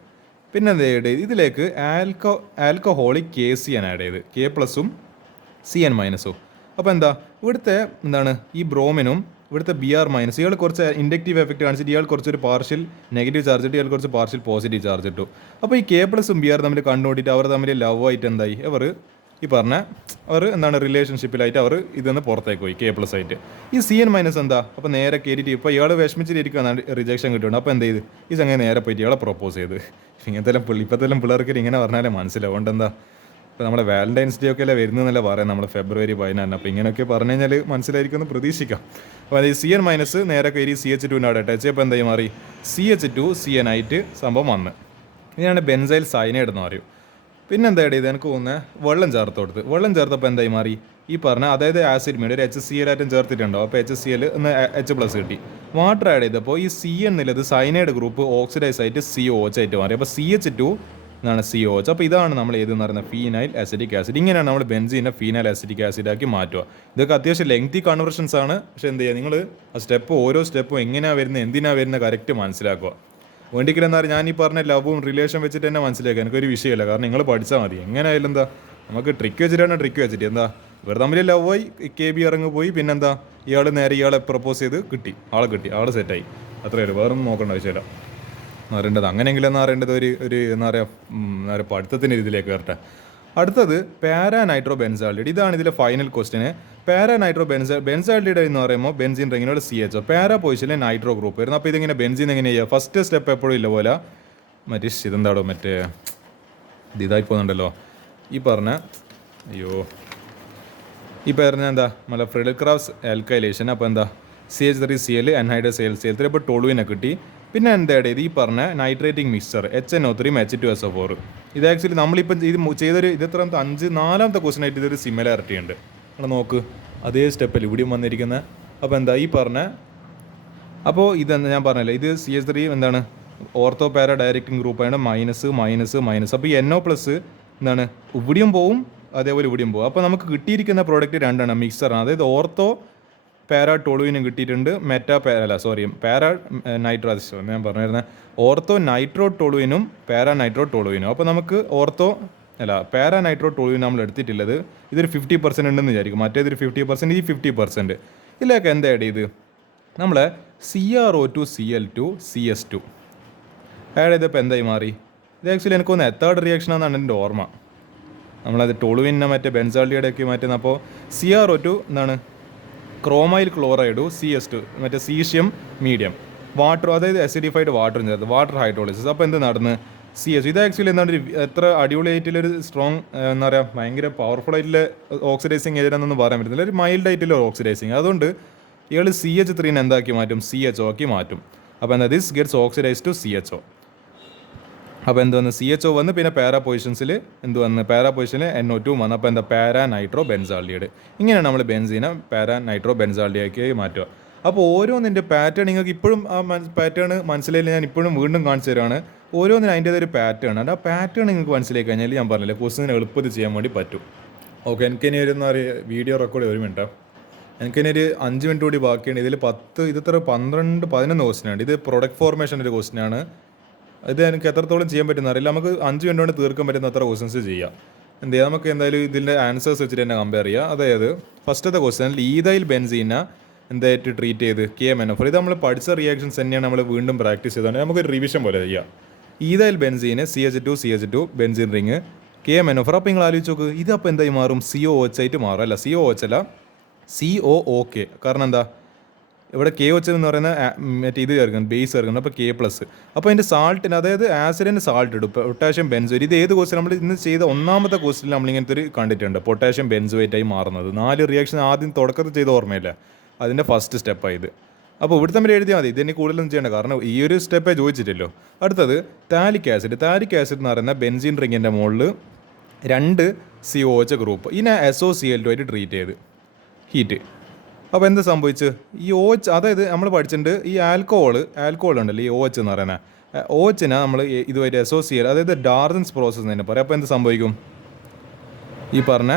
പിന്നെ എന്ത് ആഡ് ചെയ്ത് ഇതിലേക്ക് ആൽക്കഹോളിക് KCN ആഡ് ചെയ്ത് K+ഉം CN-ഉം. അപ്പോൾ എന്താ ഇവിടുത്തെ എന്താണ് ഈ ബ്രോമിനും ഇവിടുത്തെ Br- ഇയാൾ കുറച്ച് ഇൻഡക്റ്റീവ് എഫക്റ്റ് കാണിച്ചിട്ട് ഇയാൾ കുറച്ചൊരു പാർഷ്യൽ നെഗറ്റീവ് ചാർജ് ഇട്ട് ഇയാൾ കുറച്ച് പാർഷ്യൽ പോസിറ്റീവ് ചാർജ് ഇട്ടു. അപ്പോൾ ഈ K+ഉം Br തമ്മിൽ കണ്ടുകൂട്ടിയിട്ട് അവർ തമ്മിൽ ലവ് ആയിട്ട് എന്തായി അവർ എന്താണ് റിലേഷൻഷിപ്പിലായിട്ട് അവർ ഇതെന്ന് പുറത്തേക്ക് പോയി K+ ആയിട്ട്. ഈ CN- എന്താ അപ്പോൾ നേരെ കയറിയിട്ട് ഇപ്പോൾ ഇയാൾ വിഷമിച്ചിരിക്കുകയാണ് റിജക്ഷൻ കിട്ടുന്നുണ്ട്. അപ്പോൾ എന്ത് ചെയ്ത് ഈ സംഗതി നേരെ പോയിട്ട് ഇയാളെ പ്രപ്പോസ് ചെയ്ത്. ഇങ്ങനത്തെ ഇപ്പോഴത്തെ പിള്ളേർക്ക് ഇങ്ങനെ പറഞ്ഞാലേ മനസ്സിലാവും. അതുകൊണ്ട് എന്താ ഇപ്പോൾ നമ്മുടെ വാലന്റൈൻസ് ഡേ ഒക്കെ അല്ലേ വരുന്നതെന്നല്ല പറയാം നമ്മൾ ഫെബ്രുവരി 14. അപ്പോൾ ഇങ്ങനെയൊക്കെ പറഞ്ഞു കഴിഞ്ഞാൽ മനസ്സിലായിരിക്കുമെന്ന് പ്രതീക്ഷിക്കാം. അപ്പോൾ അത് CN- നേരെ കയറി CH2 അറ്റാച്ച്. അപ്പോൾ എന്തായി മാറി CH2CN ആയിട്ട് സംഭവം വന്ന് ഇതിനാണ് ബെൻസൈൽ സയനൈഡ് എന്ന് പറയും. പിന്നെ എന്താ ചെയ്ത് എനിക്ക് തോന്നുന്നത് വെള്ളം ചേർത്ത് കൊടുത്ത് വെള്ളം ചേർത്തപ്പോൾ എന്തായി മാറി ഈ പറഞ്ഞ അതായത് ആസിഡ് മീഡ് ഒരു HCl ആയിട്ടും ചേർത്തിട്ടുണ്ടോ. അപ്പോൾ HCl എന്ന് H+ കിട്ടി. വാട്ടർ ആഡ് ചെയ്തപ്പോൾ ഈ CN എന്നുള്ളത് സൈനൈഡ് ഗ്രൂപ്പ് ഓക്സിഡൈസ് ആയിട്ട് COH ആയിട്ട് മാറി. അപ്പോൾ CH2 എന്നാണ് COH. അപ്പോൾ ഇതാണ് നമ്മൾ ഏതെന്ന് പറയുന്നത് ഫീനൈൽ അസിറ്റിക് ആസിഡ്. ഇങ്ങനെയാണ് നമ്മൾ ബെൻസീനെ ഫീനൈൽ അസിറ്റിക് ആസിഡാക്കി മാറ്റുക. ഇതൊക്കെ അത്യാവശ്യം ലെങ്തി കൺവേർഷൻസ് ആണ്. പക്ഷേ എന്ത് ചെയ്യുക നിങ്ങൾ ആ സ്റ്റെപ്പ് ഓരോ സ്റ്റെപ്പും എങ്ങനെയാണ് വരുന്നത് എന്തിനാണ് വരുന്നത് കറക്റ്റ് മനസ്സിലാക്കുക. വേണ്ടിക്കില്ലെന്നാൽ ഞാൻ ഈ പറഞ്ഞ ലവും റിലേഷൻ വെച്ചിട്ട് തന്നെ മനസ്സിലാക്കുക. എനിക്കൊരു വിഷയമല്ല. കാരണം നിങ്ങൾ പഠിച്ചാൽ മതി. എങ്ങനെയായാലും എന്താ നമുക്ക് ട്രിക്ക് വെച്ചിട്ടാണ് ട്രിക്ക് വെച്ചിട്ട് എന്താ ഇവർ തമ്മിൽ ലവായി KB ഇറങ്ങി പോയി. പിന്നെന്താ ഇയാൾ നേരെ ഇയാളെ പ്രപ്പോസ് ചെയ്ത് കിട്ടി ആൾ സെറ്റായി. അത്രയേ ഉള്ളൂ. വേറൊന്നും നോക്കേണ്ട ആവശ്യമില്ല. അറിയേണ്ടത് അങ്ങനെയെങ്കിലും എന്ന് പറയേണ്ടത് ഒരു എന്താ പറയുക പഠിത്തത്തിൻ്റെ ഇതിലേക്ക് വരട്ടെ. അടുത്തത് പാരാ നൈട്രോ ബെൻസാൾഡിഹൈഡ്. ഇതാണ് ഇതിലെ ഫൈനൽ ക്വസ്റ്റിന്. പാരാ നൈട്രോ ബെൻസാൾഡിഹൈഡ് എന്ന് പറയുമ്പോൾ ബെൻസീൻ റിങ്ങിനോട് CH പാരാ പൊസിഷനിലെ നൈട്രോ ഗ്രൂപ്പ് വരുന്നു. അപ്പോൾ ഇതിങ്ങനെ ബെൻസീൻ എങ്ങനെ ചെയ്യുക ഫസ്റ്റ് സ്റ്റെപ്പ് എപ്പോഴും ഇല്ല പോലെ ഇതെന്താടോ ഇതായി പോകുന്നുണ്ടല്ലോ ഈ പറഞ്ഞ എന്താ നമ്മളെ ഫ്രെഡൽ ക്രാഫ്റ്റ്സ് ആൽക്കൈലേഷൻ. അപ്പോൾ എന്താ CH3Cl ആൻഹൈഡ്രസ് AlCl3 അപ്പോൾ ടോളുവിനെ കിട്ടി. പിന്നെ എന്താ ചെയ്ത് ഈ പറഞ്ഞ നൈട്രേറ്റിംഗ് മിക്സ്ചർ HNO3 H2SO4. ഇത് ആക്ച്വലി നമ്മളിപ്പം ഇത് ചെയ്തൊരു ഇത് നാലാമത്തെ ക്വസ്റ്റൻ ആയിട്ട് ഇതൊരു സിമിലാരിറ്റി ഉണ്ട്. നമ്മൾ നോക്ക് അതേ സ്റ്റെപ്പിൽ ഇവിടെയും വന്നിരിക്കുന്നത്. അപ്പോൾ എന്താ ഈ പറഞ്ഞ അപ്പോൾ ഇതെന്താ ഞാൻ പറഞ്ഞല്ലോ ഇത് CH3 എന്താണ് ഓർത്തോ പാരാ ഡയറക്റ്റിംഗ് ഗ്രൂപ്പാണ് മൈനസ്. അപ്പോൾ ഈ NO+ എന്താണ് ഇവിടെയും പോവും അതേപോലെ ഇവിടെയും പോകും. അപ്പോൾ നമുക്ക് കിട്ടിയിരിക്കുന്ന പ്രോഡക്റ്റ് രണ്ടാണ് മിക്സറാണ്. അതായത് ഓർത്തോ പാരാ ടോളുവിനും കിട്ടിയിട്ടുണ്ട് പാരാ നൈട്രോ ഞാൻ പറഞ്ഞിരുന്നത് ഓർത്തോ നൈട്രോ ടോളുവിനും പാരാ നൈട്രോ ടോളുവിനും. അപ്പോൾ നമുക്ക് പാരാ നൈട്രോ ടോളുവിനും നമ്മൾ എടുത്തിട്ടുള്ളത് ഇതൊരു 50% ഉണ്ടെന്ന് വിചാരിക്കും. മറ്റേതൊരു 50% ഈ 50%. ഇതിലേക്ക് എന്താ ആഡ് ചെയ്ത് നമ്മൾ CrO2Cl2CS2 ആഡ് ചെയ്തപ്പോൾ എന്തായി മാറി ഇത് ആക്ച്വലി എനിക്ക് തോന്നുന്നത് തേർഡ് റിയാക്ഷനാണെന്നാണ് എൻ്റെ ഓർമ്മ. നമ്മളത് ടോളുവിനെ മറ്റേ ബെൻസാൾഡിഹൈഡ് ഒക്കെ മാറ്റുന്ന. അപ്പോൾ CrO2 എന്താണ് ക്രോമൈൽ ക്ലോറൈഡു CS2 മറ്റേ സീഷ്യം മീഡിയം വാട്ടർ അതായത് അസിഡിഫൈഡ് വാട്ടറും ചേർത്ത് വാട്ടർ ഹൈഡ്രോളിസിസ്. അപ്പോൾ എന്ത് നടന്ന് CS ഇത് ആക്ച്വലി എന്താണ് എത്ര അടിപൊളിയായിട്ടുള്ളൊരു സ്ട്രോങ് എന്താ പറയുക ഭയങ്കര പവർഫുൾ ആയിട്ടുള്ള ഓക്സിഡൈസിങ് ഏരിയാണെന്നൊന്നും പറയാൻ പറ്റുന്നില്ല. ഒരു മൈൽഡ് ആയിട്ടുള്ള ഓക്സിഡൈസിങ്. അതുകൊണ്ട് ഇയാൾ CH3 എന്താക്കി മാറ്റും CHO ആക്കി മാറ്റും. അപ്പോൾ എന്താ this gets oxidise to CHO. അപ്പോൾ എന്ത് വന്ന് CHO വന്ന് പിന്നെ പാരാ പൊസിഷൻസിൽ എന്ത് വന്ന് പാരാ പൊസിഷനിൽ NO2 വന്ന് അപ്പോൾ എന്താ പാരാ നൈട്രോ ബെൻസാൾഡിഹൈഡ്. ഇങ്ങനെയാണ് നമ്മൾ ബെൻസീനെ പാരാ നൈട്രോ ബെൻസാൾഡിഹൈഡാക്കി മാറ്റുക. അപ്പോൾ ഓരോന്നിൻ്റെ പാറ്റേൺ നിങ്ങൾക്ക് ഇപ്പോഴും ആ പാറ്റേൺ മനസ്സിലായില്ല, ഞാൻ ഇപ്പോഴും വീണ്ടും കാണിച്ചു തരാണ്. ഓരോന്നിനും അതിൻ്റേതൊരു പാറ്റേൺ ഉണ്ട്. ആ പാറ്റേൺ നിങ്ങൾക്ക് മനസ്സിലാക്കി കഴിഞ്ഞാൽ ഞാൻ പറഞ്ഞില്ലേ ക്വസ്റ്റിന് എളുപ്പത്തിൽ ചെയ്യാൻ വേണ്ടി പറ്റും. ഓക്കെ, എനിക്കിനി ഒരു വീഡിയോ റെക്കോർഡ് 1 മിനിറ്റ്. എനിക്കിനി ഒരു 5 മിനിറ്റ് കൂടി ബാക്കിയാണ്. ഇതിൽ 10 ഇത് 11 ക്വസ്റ്റിനാണ്. ഇത് പ്രൊഡക്റ്റ് ഫോർമേഷൻ ഒരു ക്വസ്റ്റിനാണ്. ഇത് എനിക്ക് എത്രത്തോളം ചെയ്യാൻ പറ്റുന്ന അറിയില്ല. നമുക്ക് 5 മിനിറ്റ് കൊണ്ട് തീർക്കാൻ പറ്റുന്ന അത്ര ക്വസ്റ്റൻസ് ചെയ്യാം. എന്ത് ചെയ്യാം, നമുക്ക് എന്തായാലും ഇതിൻ്റെ ആൻസേഴ്സ് വെച്ചിട്ട് തന്നെ കമ്പയർ ചെയ്യാം. അതായത് ഫസ്റ്റത്തെ ക്വസ്റ്റനിൽ ഈതൈൽ ബെൻസീന എന്തായിട്ട് ട്രീറ്റ് ചെയ്ത് KMNO4. ഇത് നമ്മൾ പഠിച്ച റിയാക്ഷൻസ് തന്നെയാണ് നമ്മൾ വീണ്ടും പ്രാക്ടീസ് ചെയ്തുകൊണ്ട് നമുക്കൊരു റിവിഷൻ പോലെ ചെയ്യാം. ഈതൈൽ ബെൻസീന് CH2 ബെൻസീൻ റിങ് KMNO4. അപ്പോൾ നിങ്ങൾ ആലോചിച്ച് നോക്ക്, ഇത് അപ്പോൾ എന്തായി മാറും? COOH ആയിട്ട് മാറും. അല്ല COOH അല്ല, COOK. കാരണം എന്താ, ഇവിടെ KOH എന്ന് പറയുന്ന മറ്റേ ഇത് ചേർക്കണം, ബേസ് ചേർക്കണം. അപ്പോൾ K+. അപ്പോൾ അതിൻ്റെ സാൾട്ടിന്, അതായത് ആസിഡിൻ്റെ സാൾട്ട് ഇടും, പൊട്ടാഷ്യം ബെൻസോയേറ്റ്. ഇത് ഏത് കോഴ്സിൽ നമ്മൾ ഇന്ന് ചെയ്ത ഒന്നാമത്തെ കോഴ്സിൽ നമ്മളിങ്ങനത്തെ ഒരു കണ്ടിട്ടുണ്ട്, പൊട്ടാഷ്യം ബെൻസോയേറ്റായി മാറുന്നത്. 4 റിയാക്ഷൻ ആദ്യം തുടക്കത്തിൽ ചെയ്ത ഓർമ്മയില്ല, അതിൻ്റെ ഫസ്റ്റ് സ്റ്റെപ്പായത്. അപ്പോൾ ഇവിടെ തമ്മിൽ എഴുതിയാൽ മതി, ഇതിന് കൂടുതലൊന്നും ചെയ്യേണ്ട, കാരണം ഈ ഒരു സ്റ്റെപ്പേ ചോദിച്ചിട്ടില്ലോ. അടുത്തത് താലിക് ആസിഡ്. താലിക് ആസിഡ് എന്ന് പറയുന്ന ബെൻസീൻ റിങ്ങിൻ്റെ മുകളിൽ 2 COOH ഗ്രൂപ്പ് ഇതിനെ SOCl2 ആയിട്ട് ട്രീറ്റ് ചെയ്ത് ഹീറ്റ്. അപ്പോൾ എന്ത് സംഭവിച്ച് ഈ OH, അതായത് നമ്മൾ പഠിച്ചിട്ടുണ്ട് ഈ ആൽക്കഹോൾ ഉണ്ടല്ലോ, ഈ OH എന്ന് പറയുന്നത് OHനെ നമ്മൾ ഇതുമായിട്ട് SOCl, അതായത് ഡാർസൻസ് പ്രോസസ്സ് തന്നെ പറയാം. അപ്പോൾ എന്ത് സംഭവിക്കും, ഈ പറഞ്ഞ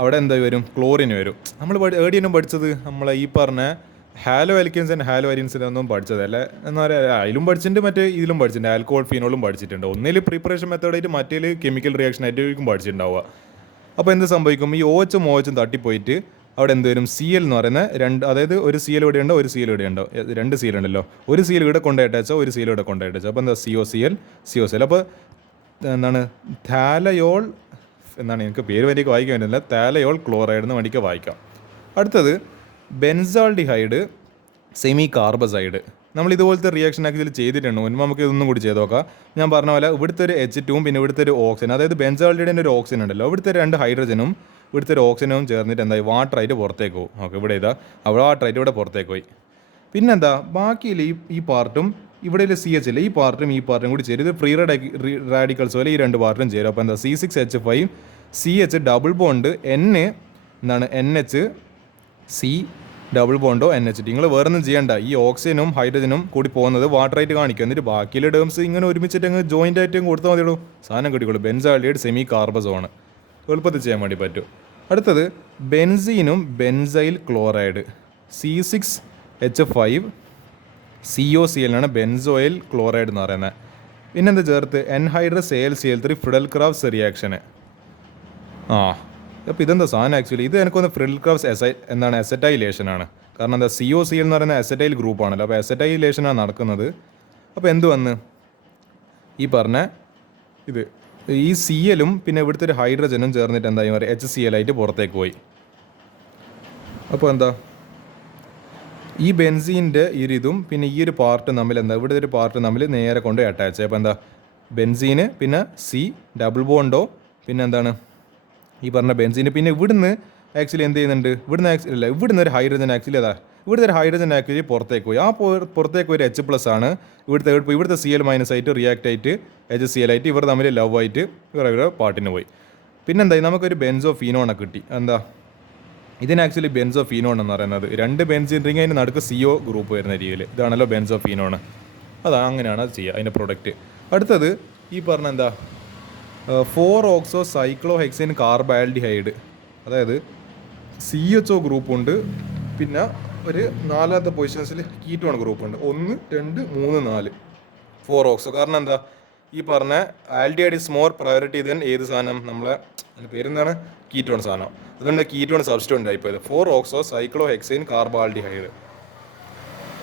അവിടെ എന്താ വരും, ക്ലോറിൻ വരും. നമ്മൾ ഏടിയനും പഠിച്ചത് നമ്മളെ ഈ പറഞ്ഞ ഹാലോ അൽക്കൻസ് ആൻഡ് ഹാലോ അരിൻസിനൊന്നും പഠിച്ചതല്ല. എന്താ പറയുക, അതിലും പഠിച്ചിട്ടുണ്ട്, മറ്റേ ഇതിലും പഠിച്ചിട്ടുണ്ട്, ആൽക്കഹോൾ ഫീനോളും പഠിച്ചിട്ടുണ്ട്. ഒന്നിൽ പ്രിപ്പറേഷൻ മെത്തേഡായിട്ട് മറ്റേൽ കെമിക്കൽ റിയാക്ഷൻ ആയിട്ടും പഠിച്ചിട്ടുണ്ടാവുക. അപ്പോൾ എന്ത് സംഭവിക്കും, ഈ OHും തട്ടിപ്പോയിട്ട് അവിടെ എന്ത് വരും, CL എന്ന് പറയുന്ന 2, അതായത് ഒരു CL ഇവിടെ ഉണ്ടോ, ഒരു CL ഇവിടെ ഉണ്ടോ, 2 CL ഉണ്ടല്ലോ, ഒരു CL ഇവിടെ കൊണ്ടുപോയിട്ടോ, ഒരു CL ഇവിടെ കൊണ്ടുപോയിട്ടോ. അപ്പോൾ എന്താ COCl. അപ്പോൾ എന്താണ് താലയോൾ എന്നാണ്, എനിക്ക് പേര് വേണ്ടിയൊക്കെ വായിക്കാൻ പറ്റുന്നില്ല, താലയോൾ ക്ലോറൈഡ് എന്ന് വേണ്ടിയൊക്കെ വായിക്കാം. അടുത്തത് ബെൻസാൾഡിഹൈഡ് സെമി കാർബസൈഡ്. നമ്മൾ ഇതുപോലത്തെ റിയാക്ഷൻ ആക്ച്വലി ചെയ്തിട്ടുണ്ട് മുൻപ്. നമുക്ക് ഇതൊന്നും കൂടി ചെയ്ത് നോക്കാം. ഞാൻ പറഞ്ഞ പോലെ ഇവിടുത്തെ ഒരു H2 പിന്നെ ഇവിടുത്തെ ഒരു ഓക്സിജൻ, അതായത് ബെൻസാൾഡിഹൈഡിൻ്റെ ഒരു ഓക്സിജൻ ഉണ്ടല്ലോ, ഇവിടുത്തെ 2 ഹൈഡ്രജനും ഇവിടുത്തെ ഒരു ഓക്സിജനും ചേർന്നിട്ട് എന്തായി വാട്ടറായിട്ട് പുറത്തേക്ക് പോകും. ഓക്കെ, ഇവിടെ ഇതാ അവിടെ വാട്ടറായിട്ട് ഇവിടെ പുറത്തേക്ക് പോയി. പിന്നെന്താ ബാക്കിയില്ല ഈ പാർട്ടും ഇവിടെ CH ഇല്ല, ഈ പാർട്ടും കൂടി ചേരും. ഇത് ഫ്രീ റാഡിക്കൽസ് പോലെ ഈ 2 പാർട്ടും ചേരും. അപ്പോൾ എന്താ C6H5 CH ഡബിൾ ബോണ്ട് എന്താണ് NH C ഡബിൾ ബോണ്ടോ NH. നിങ്ങൾ വേറെ ഒന്നും ചെയ്യണ്ട, ഈ ഓക്സിജനും ഹൈഡ്രജനും കൂടി പോകുന്നത് വാട്ടറായിട്ട് കാണിക്കുക. എന്നിട്ട് ബാക്കിയുള്ള ടേംസ് ഇങ്ങനെ ഒരുമിച്ചിട്ട് അങ്ങ് ജോയിൻ്റ് ആയിട്ട് കൊടുത്താൽ മതിയുള്ളൂ, സാധനം കിട്ടിക്കോളൂ. ബെൻസാൾഡിഹൈഡ് സെമി കാർബസോണ് എളുപ്പത്തിൽ ചെയ്യാൻ വേണ്ടി പറ്റും. അടുത്തത് ബെൻസീനും ബെൻസൈൽ ക്ലോറൈഡ് C6H5 COCl ആണ് ബെൻസോയിൽ ക്ലോറൈഡ് എന്ന് പറയുന്നത്. പിന്നെന്താ ചേർത്ത് എൻഹൈഡ്രസ് AlCl3 ഫ്രിഡൽ ക്രാഫ്റ്റ്സ് റിയാക്ഷന്. അപ്പോൾ ഇതെന്താ സാധനം ആക്ച്വലി, ഇത് എനിക്കൊന്ന് ഫ്രിഡൽ ക്രാഫ്റ്റ്സ് എന്താണ് അസറ്റൈലേഷനാണ്. കാരണം എന്താ COCl എന്ന് പറയുന്ന അസറ്റൈൽ ഗ്രൂപ്പാണല്ലോ, അപ്പോൾ അസറ്റൈലേഷനാണ് നടക്കുന്നത്. അപ്പോൾ എന്ത് വന്ന് ഈ പറഞ്ഞ ഇത് ഈ CLും പിന്നെ ഇവിടുത്തെ ഒരു ഹൈഡ്രജനും ചേർന്നിട്ട് എന്തായി പറയുക HCl ആയിട്ട് പുറത്തേക്ക് പോയി. അപ്പോൾ എന്താ ഈ ബെൻസീൻ്റെ ഇതും പിന്നെ ഈ ഒരു പാർട്ട് തമ്മിൽ എന്താ ഇവിടുത്തെ ഒരു പാർട്ട് തമ്മിൽ നേരെ കൊണ്ട് അറ്റാച്ച്. അപ്പോൾ എന്താ ബെൻസീന് പിന്നെ C ഡബിൾ ബോണ്ടോ പിന്നെ എന്താണ് ഈ പറഞ്ഞ ബെൻസീന്. പിന്നെ ഇവിടുന്ന് ആക്ച്വലി എന്ത് ചെയ്യുന്നുണ്ട്, ഇവിടുന്ന് ഒരു ഹൈഡ്രജൻ ആക്ച്വലി ഇവിടുത്തെ ഒരു ഹൈഡ്രജൻ ആക്ച്വലി പുറത്തേക്ക് പോയി. ആ പുറത്തേക്ക് ഒരു H+ ആണ്. ഇവിടുത്തെ Cl- ആയിട്ട് റിയാക്ട് ആയിട്ട് HCl ആയിട്ട് ഇവർ തമ്മിൽ ലവ് ആയിട്ട് ഇവരെ പാർട്ടിന് പോയി. പിന്നെന്തായി നമുക്കൊരു ബെൻസോ ഫീനോണെ കിട്ടി. എന്താ ഇതിന് ആക്ച്വലി ബെൻസോ ഫീനോൺ എന്ന് പറയുന്നത് 2 ബെൻസീൻ റിങ് അതിന് നടുക്ക് CO ഗ്രൂപ്പ് വരുന്ന രീതിയിൽ ഇതാണല്ലോ ബെൻസോ ഫീനോണ്. അതാ അങ്ങനെയാണ് അത് ചെയ്യുക അതിൻ്റെ പ്രൊഡക്റ്റ്. അടുത്തത് ഈ പറഞ്ഞ എന്താ 4-ഓക്സോ സൈക്ലോഹെക്സൈൻ കാർബാൽഡിഹൈഡ്, അതായത് CHO ഗ്രൂപ്പുണ്ട് പിന്നെ ഒരു 4ാമത്തെ പൊസിഷൻസിൽ കീറ്റോൺ ഗ്രൂപ്പുണ്ട്. 1 2 3 4 4-ഓക്സോ. കാരണം എന്താ ഈ പറഞ്ഞ aldehyde is more priority then ഏത് സാധനം, നമ്മളെ അതിൻ്റെ പേരെന്താണ്, കീറ്റോൺ സാധനം. അതുകൊണ്ട് കീറ്റോൺ സബ്സ്റ്റിറ്റ്യൂൻ്റ് ആയിപ്പോയത് 4-ഓക്സോ സൈക്ലോഹെക്സൈൻ കാർബാൽഡിഹൈഡ്.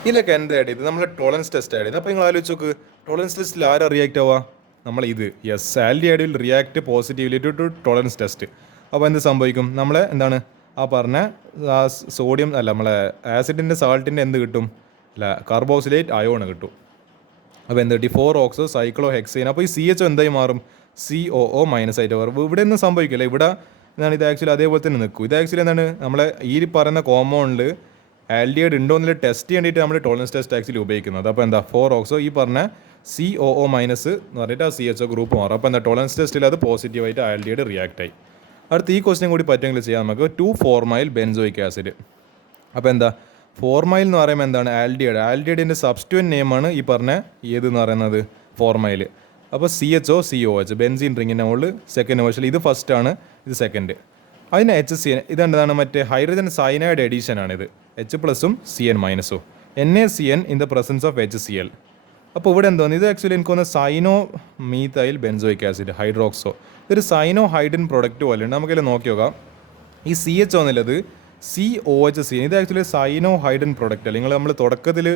ഇതിലൊക്കെ എന്താ ആഡ് ചെയ്ത് നമ്മൾ ടോളറൻസ് ടെസ്റ്റ് ആഡ് ചെയ്ത്. അപ്പോൾ നിങ്ങൾ ആലോചിച്ച് നോക്ക്, ടോളറൻസ് ടെസ്റ്റിൽ ആരാ റിയാക്ട് ആവുക, നമ്മൾ ഇത് aldehyde will react positively to Tollens test. അപ്പോൾ എന്ത് സംഭവിക്കും, നമ്മളെ എന്താണ് ആ പറഞ്ഞ സോഡിയം അല്ല നമ്മളെ ആസിഡിൻ്റെ സാൾട്ടിൻ്റെ എന്ത് കിട്ടും, അല്ല കാർബോക്സിലേറ്റ് അയോൺ കിട്ടും. അപ്പോൾ എന്ത് കിട്ടി 4-ഓക്സോ സൈക്ലോഹെക്സൈൻ. അപ്പോൾ ഈ CHO എന്തായി മാറും, COO- ആയിട്ട് മാറും. ഇവിടെ ഒന്നും സംഭവിക്കില്ല, ഇവിടെ എന്താണ് ഇത് ആക്ച്വലി അതേപോലെ തന്നെ നിൽക്കും. ഇത് ആക്ച്വലി എന്താണ് നമ്മളെ ഈ പറയുന്ന കോമ്പൗണ്ടിൽ ആൽഡിഹൈഡ് ഉണ്ടോ എന്നുള്ള ടെസ്റ്റ് ചെയ്യേണ്ടിയിട്ട് നമ്മൾ ടോളറൻസ് ടെസ്റ്റ് ആക്ച്വലി ഉപയോഗിക്കുന്നത്. അപ്പോൾ എന്താ 4-ഓക്സോ ഈ പറഞ്ഞ COO- എന്ന് പറഞ്ഞിട്ട് ആ CHO ഗ്രൂപ്പ് മാറും. അപ്പോൾ എന്താ ടോളറൻസ് ടെസ്റ്റിൽ അത് പോസിറ്റീവായിട്ട് ആൽഡിഹൈഡ് റിയാക്ട് ആയി. അടുത്ത ഈ ക്വസ്റ്റ്യൻ കൂടി പറ്റുമെങ്കിൽ ചെയ്യാം നമുക്ക്. 2-4-മൈൽ ബെൻസോയിക് ആസിഡ്. അപ്പോൾ എന്താ 4-മൈൽ എന്ന് പറയുമ്പോൾ എന്താണ് ആൽഡിഹൈഡ്. ആൽഡിഹൈഡിൻ്റെ സബ്സ്റ്റിറ്റ്യൂവൻറ്റ് നെയിമാണ് ഈ പറഞ്ഞ ഏതെന്ന് പറയുന്നത് 4-മൈൽ. അപ്പോൾ CHO ബെൻസീൻ റിങ്ങിൻ്റെ മുകളിൽ സെക്കൻഡ് വേർഷൻ, ഇത് ഫസ്റ്റാണ്, ഇത് സെക്കൻഡ്. അതിന് HCN ഇതെന്താണ് മറ്റേ ഹൈഡ്രജൻ സയനൈഡ് എഡീഷനാണിത്. H+ഉം CN-. NaCN in the presence of HCl. അപ്പോൾ ഇവിടെ എന്തോന്ന് ഇത് ആക്ച്വലി എനിക്ക് തോന്നുന്നത് cyano methyl benzoic acid hydroxo. ഇതൊരു സൈനോ ഹൈഡ്രൻ പ്രൊഡക്റ്റ് പോലെയുണ്ട്. നമുക്കതിൽ നോക്കി നോക്കാം. ഈ CHO എന്നുള്ളത് COHCN ഇത് ആക്ച്വലി സൈനോ ഹൈഡ്രൻ പ്രൊഡക്റ്റ് അല്ല. നമ്മൾ തുടക്കത്തിൽ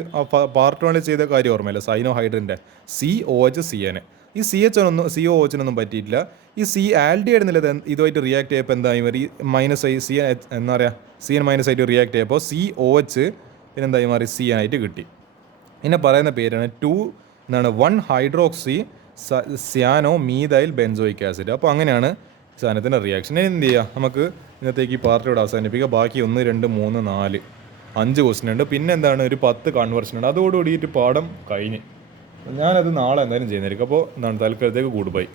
പാർട്ട് 1 ചെയ്ത കാര്യം ഓർമ്മയില്ല, സൈനോ ഹൈഡ്രൻ്റെ COHCN. ഈ COOH പറ്റിയിട്ടില്ല. ഈ ആൽഡിഹൈഡ് എന്നുള്ളത് ഇതുമായിട്ട് റിയാക്ട് ചെയ്യപ്പോൾ എന്തായി മാറി -CN എന്താ പറയുക CN- ആയിട്ട് റിയാക്ട് ചെയ്യപ്പോൾ COH പിന്നെന്തായി മാറി CN ആയിട്ട് കിട്ടി. ഇതിനെ പറയുന്ന പേരാണ് 1 ഹൈഡ്രോക്സി സ്യാനോ മീഥൈൽ ബെൻസോയിക് ആസിഡ്. അപ്പോൾ അങ്ങനെയാണ് സാധനത്തിൻ്റെ റിയാക്ഷൻ. ഇനി എന്ത് ചെയ്യുക, നമുക്ക് ഇന്നത്തേക്ക് ഈ പാർട്ടിയോട് അവസാനിപ്പിക്കുക. ബാക്കി 1, 2, 3, 4, 5 ക്വസ്റ്റ്യൻ ഉണ്ട്. പിന്നെ എന്താണ് ഒരു 10 കൺവേർഷൻ ഉണ്ട്. അതോടുകൂടിയിട്ട് പാഠം കഴിഞ്ഞ്. ഞാനത് നാളെ എന്തായാലും ചെയ്യുന്നതായിരിക്കും. അപ്പോൾ എന്താണ് തൽക്കാലത്തേക്ക് ഗുഡ് ബൈ.